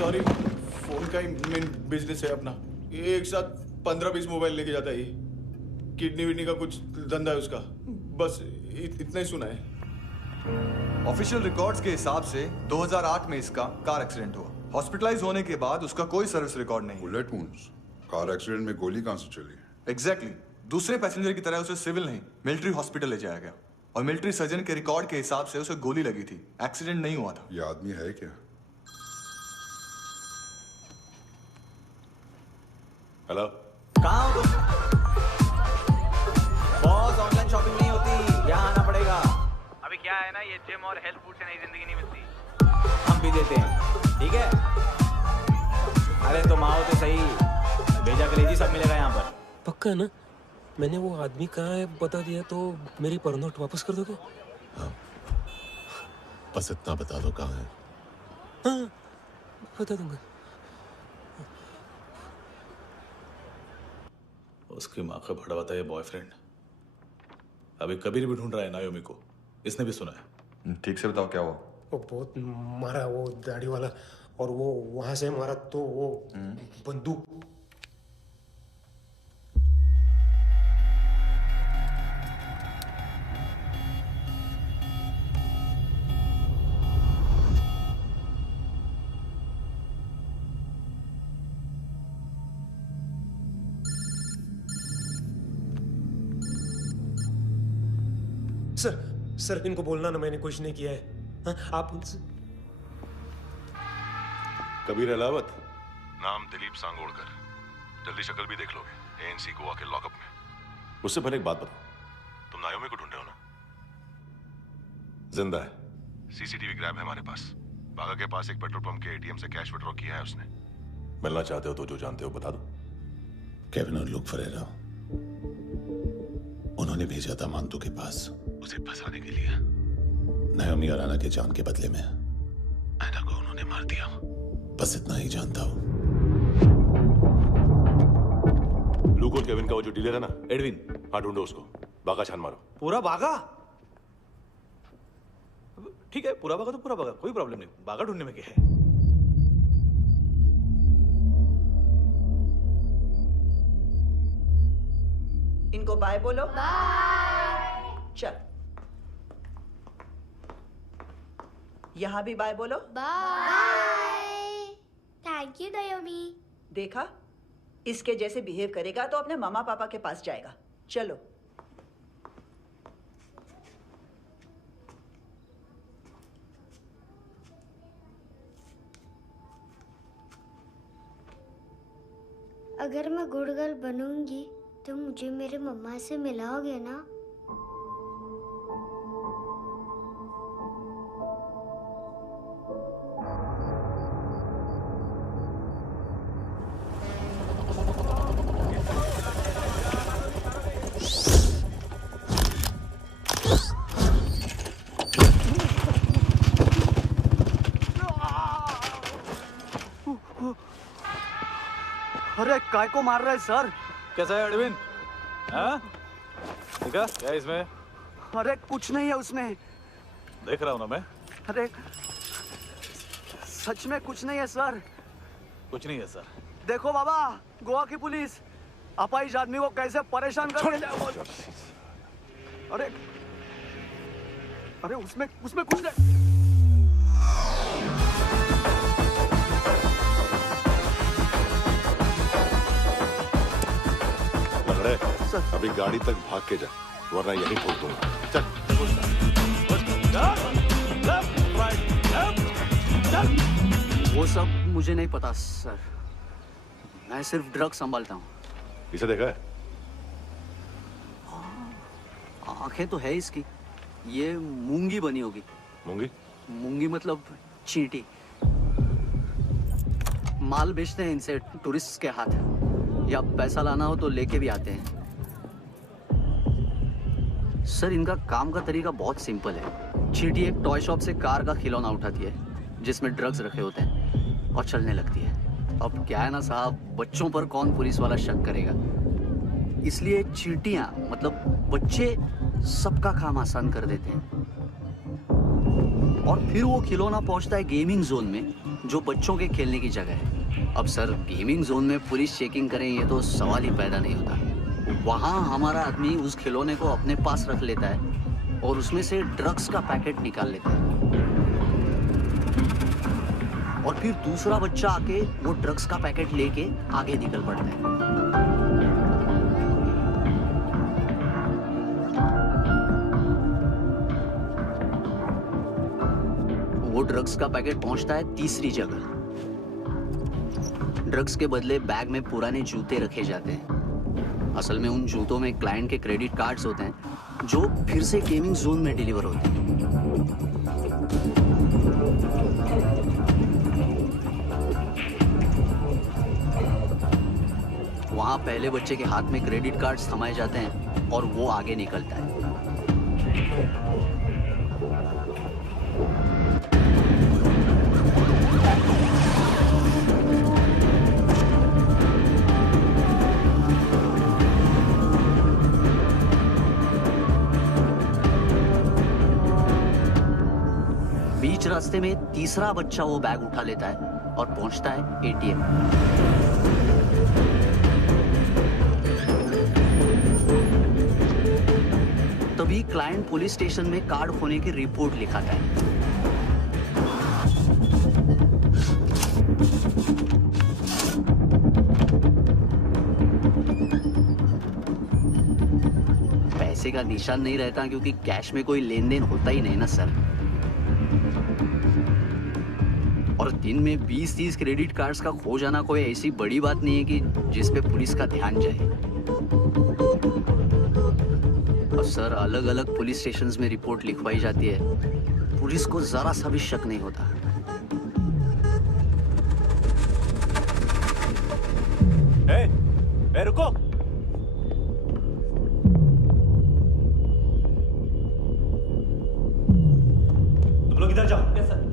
सॉरी, फोन का ही मेन बिजनेस है अपना। एक साथ 15-20 मोबाइल लेके जाता है ये। किडनी विडनी का कुछ धंधा है उसका। बस इतना ही सुना है। ऑफिशियल रिकॉर्ड्स के हिसाब से 2008 में इसका कार एक्सीडेंट हुआ। हॉस्पिटलाइज होने के बाद उसका कोई सर्विस रिकॉर्ड नहीं। Bullet wounds. कार एक्सीडेंट में गोली कहां से चली? एग्जैक्टली। दूसरे पैसेंजर की तरह उसे सिविल नहीं मिलिट्री हॉस्पिटल ले जाया गया और मिलिट्री सर्जन के रिकॉर्ड के हिसाब से उसे गोली लगी थी। एक्सीडेंट नहीं हुआ था। ये आदमी है क्या? हेलो, कहाँ हो तुम? बॉस, ऑनलाइन शॉपिंग नहीं होती, यहाँ आना पड़ेगा। अभी क्या है ना, ये जिम और हेल्थ फूड से नई जिंदगी नहीं मिलती। हम भी देते हैं, ठीक है? अरे तुम आओ तो सही, भेजा कलेजी सब मिलेगा यहाँ पर। पक्का ना? मैंने वो आदमी कहाँ है बता दिया तो मेरी पर नोट वापस कर दोगे? हाँ, बस इतना बता दो कहाँ है। हाँ, बता दूंगा। उसकी माँ का भड़ा हुआ ये बॉयफ्रेंड अभी कबीर भी ढूंढ रहा है नायोमी को। इसने भी सुना है। ठीक से बताओ क्या हुआ? वो बहुत मारा, वो दाढ़ी वाला, और वो वहां से मारा तो वो बंदूक। सर इनको बोलना ना मैंने कुछ नहीं किया है। हाँ, आप उनसे। कबीर अलावत, नाम दिलीप सांगोड़कर। जल्दी शक्ल भी देख लोगे एएनसी गोवा के लॉकअप में। मुझसे पहले एक बात बताओ, तुम नायोमी को ढूंढ रहे हो ना? जिंदा है। सीसीटीवी ग्रैब है हमारे पास। बागा के पास एक पेट्रोल पंप के एटीएम से कैश विड्रॉ किया है उसने। मिलना चाहते हो तो जो जानते हो बता दो। केविन और लुक फरेरा, उन्होंने भेजा था मांतू के पास उसे फंसाने के लिए। नायोमी और आना के जान के बदले में आना को उन्होंने मार दिया। बस इतना ही जानता हूं। लुक और केविन का वो जो डीलर है ना, एडविन, हाँ ढूंढो उसको। बागा छान मारो। पूरा बागा? ठीक है, पूरा बागा तो पूरा बागा, कोई प्रॉब्लम नहीं। बागा ढूंढने में क्या है? इनको बाय बोलो। बाय। चल, यहां भी बाय बोलो। बाय। Thank you नायोमी। देखा, इसके जैसे बिहेव करेगा तो अपने मामा पापा के पास जाएगा। चलो। अगर मैं गुड गर्ल बनूंगी तो मुझे मेरे मम्मा से मिलाओगे ना? अरे काय को मार रहा है सर? कैसा है अरविंद? हाँ? देखा क्या इसमें? अरे कुछ नहीं है उसमें। देख रहा हूँ ना मैं। अरे सच में कुछ नहीं है सर। कुछ नहीं है सर। देखो बाबा, गोवा की पुलिस अपाहिज आदमी को कैसे परेशान कर रही है। अरे अरे उसमें कुछ नहीं। लग रहा है अभी गाड़ी तक भाग के जा, वरना यहीं ठोक दूंगा। चल। वो सब मुझे नहीं पता सर, मैं सिर्फ ड्रग संभालता हूँ। इसे देखा है? आंखें तो है इसकी, ये मूंगी बनी होगी। मूंगी? मूंगी मतलब चींटी। माल बेचते हैं इनसे टूरिस्ट के हाथ, या पैसा लाना हो तो लेके भी आते हैं। सर इनका काम का तरीका बहुत सिंपल है। चींटी एक टॉय शॉप से कार का खिलौना उठाती है जिसमें ड्रग्स रखे होते हैं और चलने लगती है। अब क्या है ना साहब, बच्चों पर कौन पुलिस वाला शक करेगा, इसलिए चींटियां मतलब बच्चे सबका काम आसान कर देते हैं। और फिर वो खिलौना पहुंचता है गेमिंग जोन में, जो बच्चों के खेलने की जगह है। अब सर गेमिंग जोन में पुलिस चेकिंग करें ये तो सवाल ही पैदा नहीं होता। वहां हमारा आदमी उस खिलौने को अपने पास रख लेता है और उसमें से ड्रग्स का पैकेट निकाल लेता है, और फिर दूसरा बच्चा आके वो ड्रग्स का पैकेट लेके आगे निकल पड़ता है। वो ड्रग्स का पैकेट पहुंचता है तीसरी जगह। ड्रग्स के बदले बैग में पुराने जूते रखे जाते हैं। असल में उन जूतों में क्लाइंट के क्रेडिट कार्ड्स होते हैं जो फिर से गेमिंग जोन में डिलीवर होते हैं। वहां पहले बच्चे के हाथ में क्रेडिट कार्ड्स थमाए जाते हैं और वो आगे निकलता है। बीच रास्ते में तीसरा बच्चा वो बैग उठा लेता है और पहुंचता है एटीएम। तभी क्लाइंट पुलिस स्टेशन में कार्ड खोने की रिपोर्ट लिखाता है। पैसे का निशान नहीं रहता क्योंकि कैश में कोई लेन देन होता ही नहीं ना सर। और दिन में 20-30 क्रेडिट कार्ड्स का खो जाना कोई ऐसी बड़ी बात नहीं है कि जिस पे पुलिस का ध्यान जाए। और सर अलग अलग पुलिस स्टेशंस में रिपोर्ट लिखवाई जाती है, पुलिस को जरा सा भी शक नहीं होता। ए, रुको। तुम लोग इधर जाओ। Yes sir.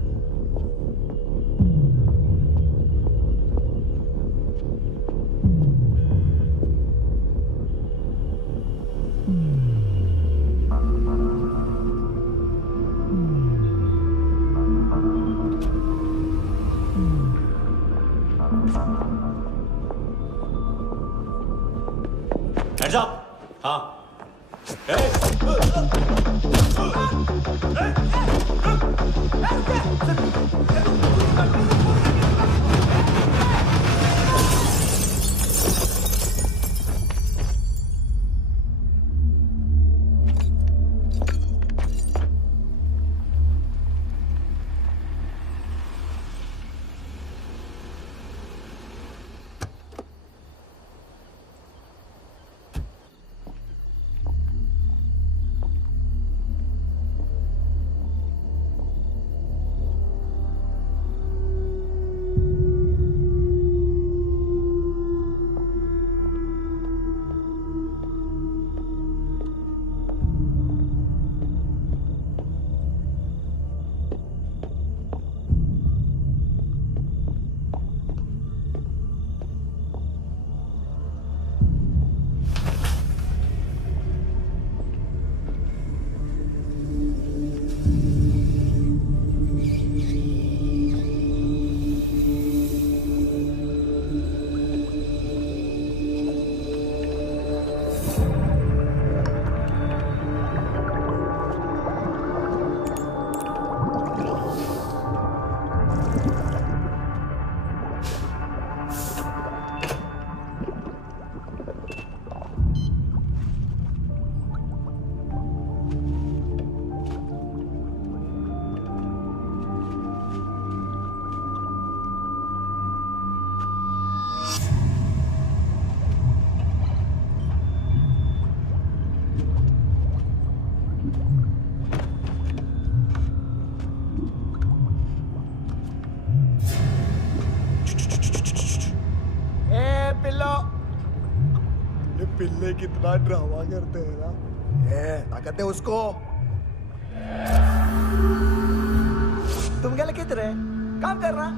Hands up! हाँ। ए पिल्लो, ये पिल्ले कितना ड्रामा करते हैं ना। ए ताकत दे उसको। तुम क्या लिखित रहे? काम कर रहा।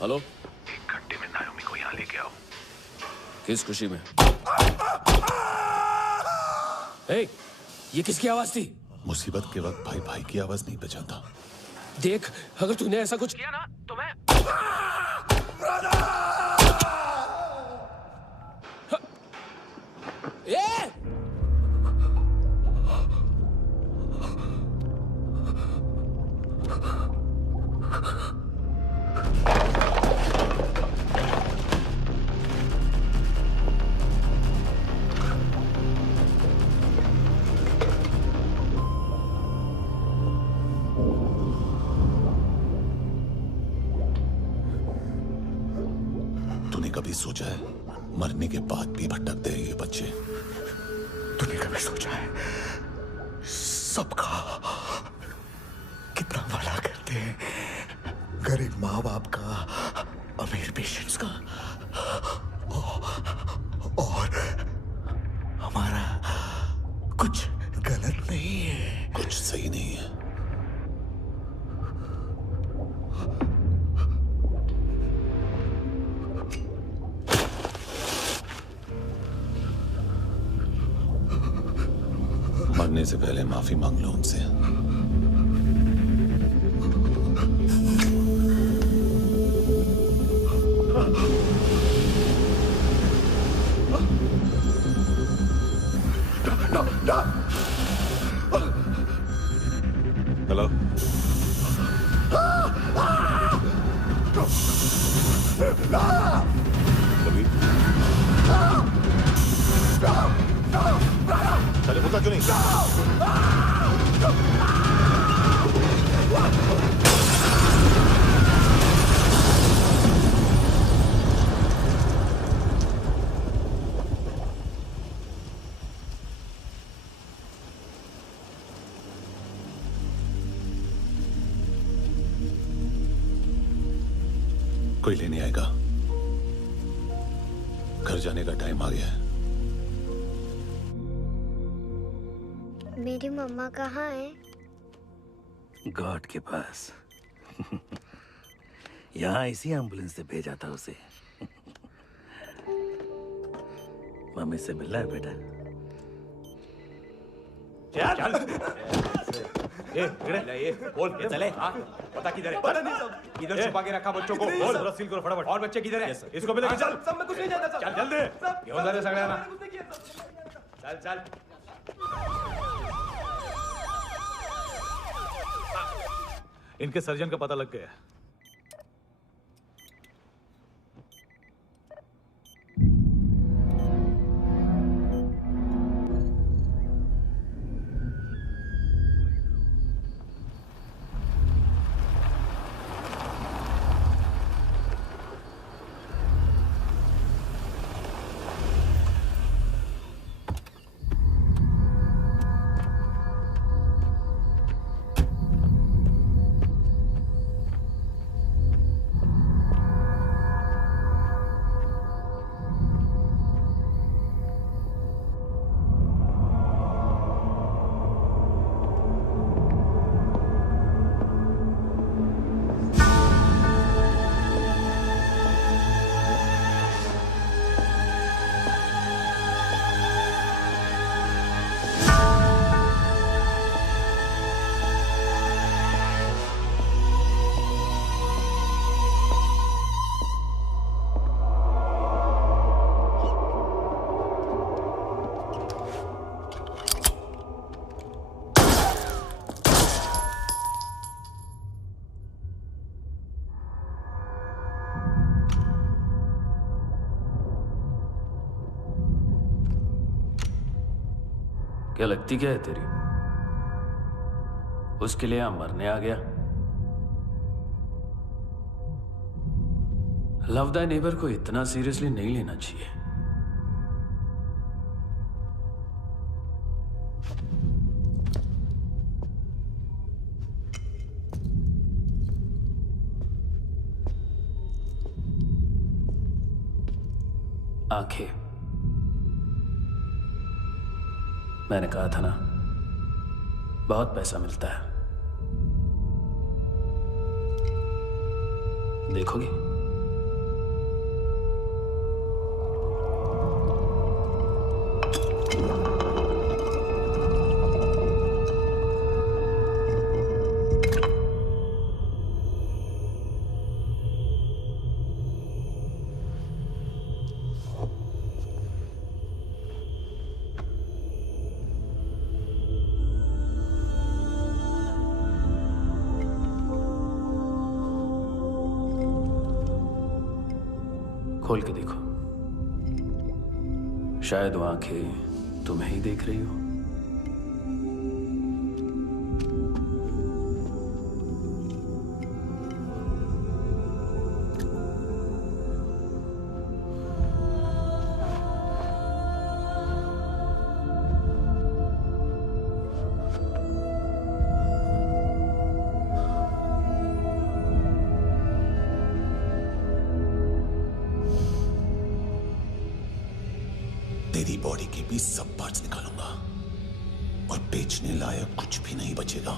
हेलो, 1 घंटे में नायोमी को यहाँ लेके आओ। किस खुशी में? हे, ये किसकी आवाज थी? मुसीबत के वक्त भाई भाई की आवाज नहीं पहचानता। देख, अगर तूने ऐसा कुछ किया ना तो मैं कभी सोचा है मरने के बाद भी भटकते हैं ये बच्चे? तूने कभी सोचा है सबका कितना भला करते हैं? गरीब माँ बाप का, अमीर पेशेंट्स का, और हमारा कुछ गलत नहीं है, कुछ सही नहीं है। मरने से पहले माफी मांग लो उनसे। हेलो, कभी चले होता क्यों नहीं? कोई लेने आएगा। घर जाने का टाइम आ गया है। मेरी मम्मा कहाँ है? गॉड के पास। यहाँ इसी एम्बुलेंस से भेजा था उसे। मम्मी से मिलना है बेटा। चल ये बोल चले। हाँ पता किधर है? पता नहीं सब। इधर छुपा के रखा बच्चों को। बोल पूरा सील करो फटाफट। और बच्चे किधर है? इसको भी लेके चल। सब में कुछ नहीं जाता। चल जल्दी। घेऊन जा रे सगळ्यांना। चल चल। इनके सर्जन का पता लग गया। क्या लगती क्या है तेरी? उसके लिए यहां मरने आ गया? लव द नेबर को इतना सीरियसली नहीं लेना चाहिए। आंखें, मैंने कहा था ना, बहुत पैसा मिलता है। देखोगे? खोल के देखो, शायद वो आंखें तुम्हें ही देख रही हो। तेरी बॉडी के भी सब पार्ट्स निकालूंगा और बेचने लायक कुछ भी नहीं बचेगा।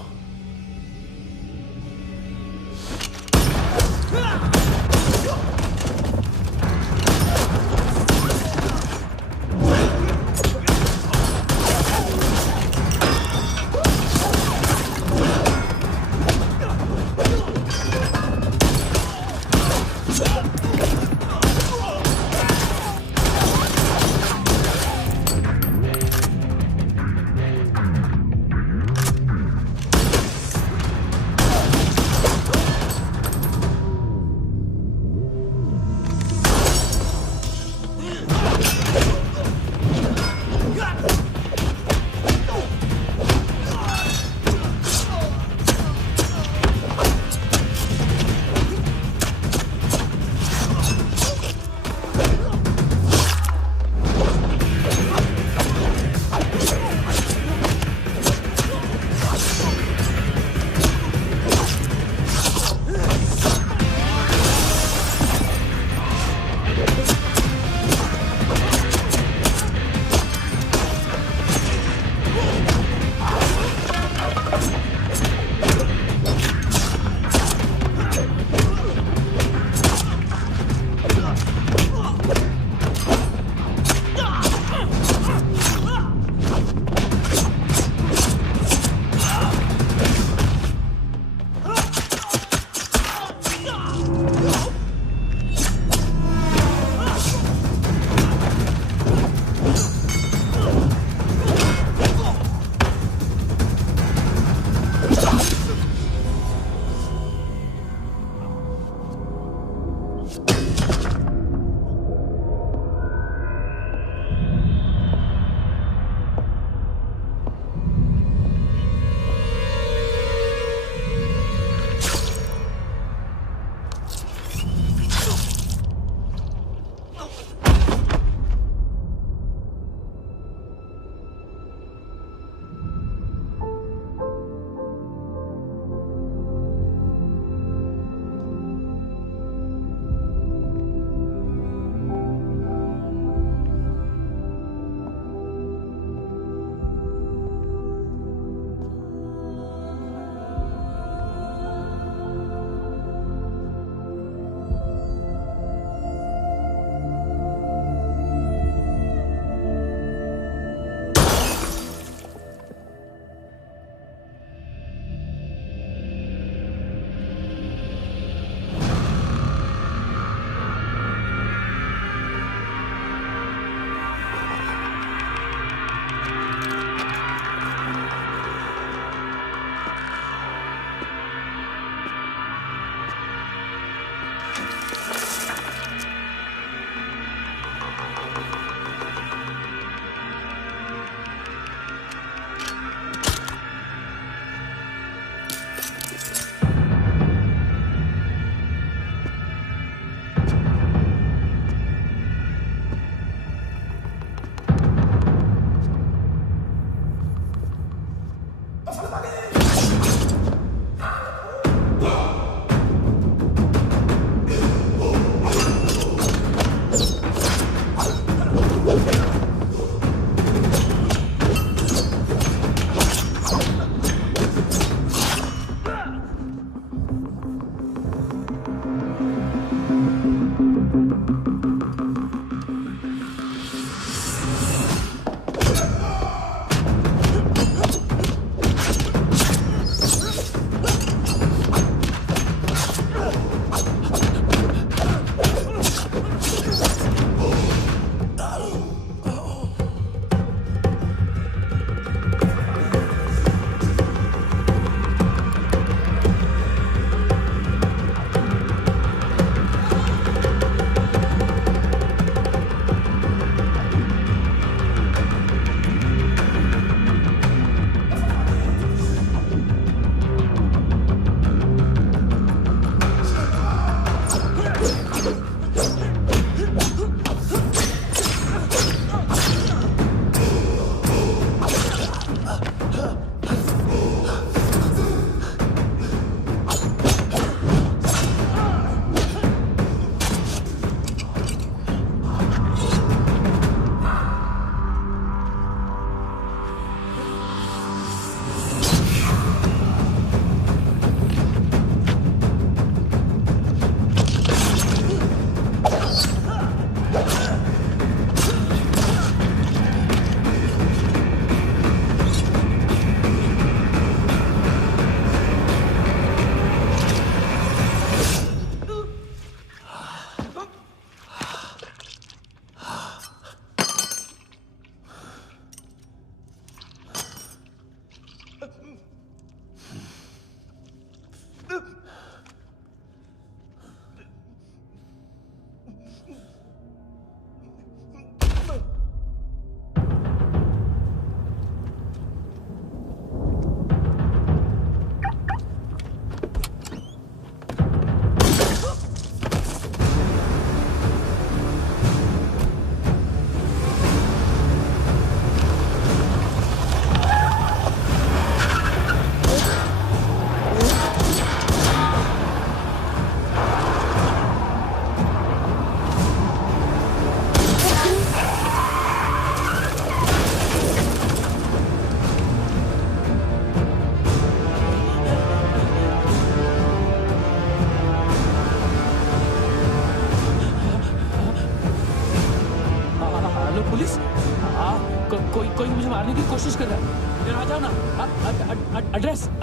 मारने की कोशिश कर रहा है। इधर आ जाओ ना।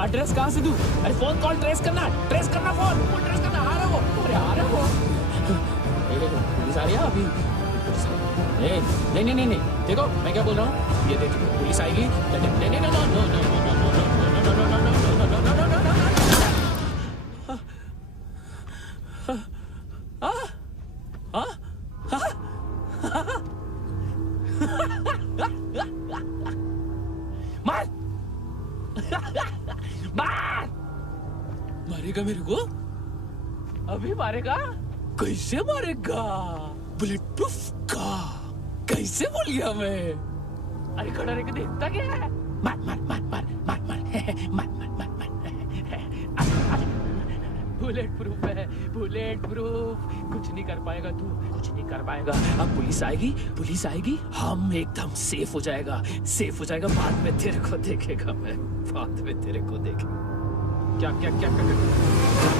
एड्रेस कहाँ से दूं? अरे फोन कॉल ट्रेस करना फोन ट्रेस करना। आ रहा वो, अरे आ रहा वो। पुलिस आ रही है अभी। नहीं देखो मैं क्या बोल रहा हूँ, ये देखो पुलिस आएगी। नहीं हाँ? मार मार मारेगा मेरे को अभी मारेगा कैसे मारेगा बुलेट प्रूफ का कैसे बोल गया मैं अरे खड़ा रह के देखता क्या है मार मार मार मार मार मार मार मार मार बुलेट प्रूफ है बुलेट प्रूफ कुछ नहीं कर पाएगा तू कुछ नहीं कर पाएगा अब पुलिस आएगी हम एकदम सेफ हो जाएगा बाद में तेरे को देखेगा मैं बाद में तेरे को देखेगा क्या क्या क्या क्या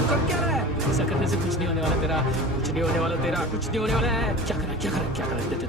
कर क्या रहा है ऐसा करने से कुछ नहीं होने वाला तेरा कुछ नहीं होने वाला क्या कर रहा है देख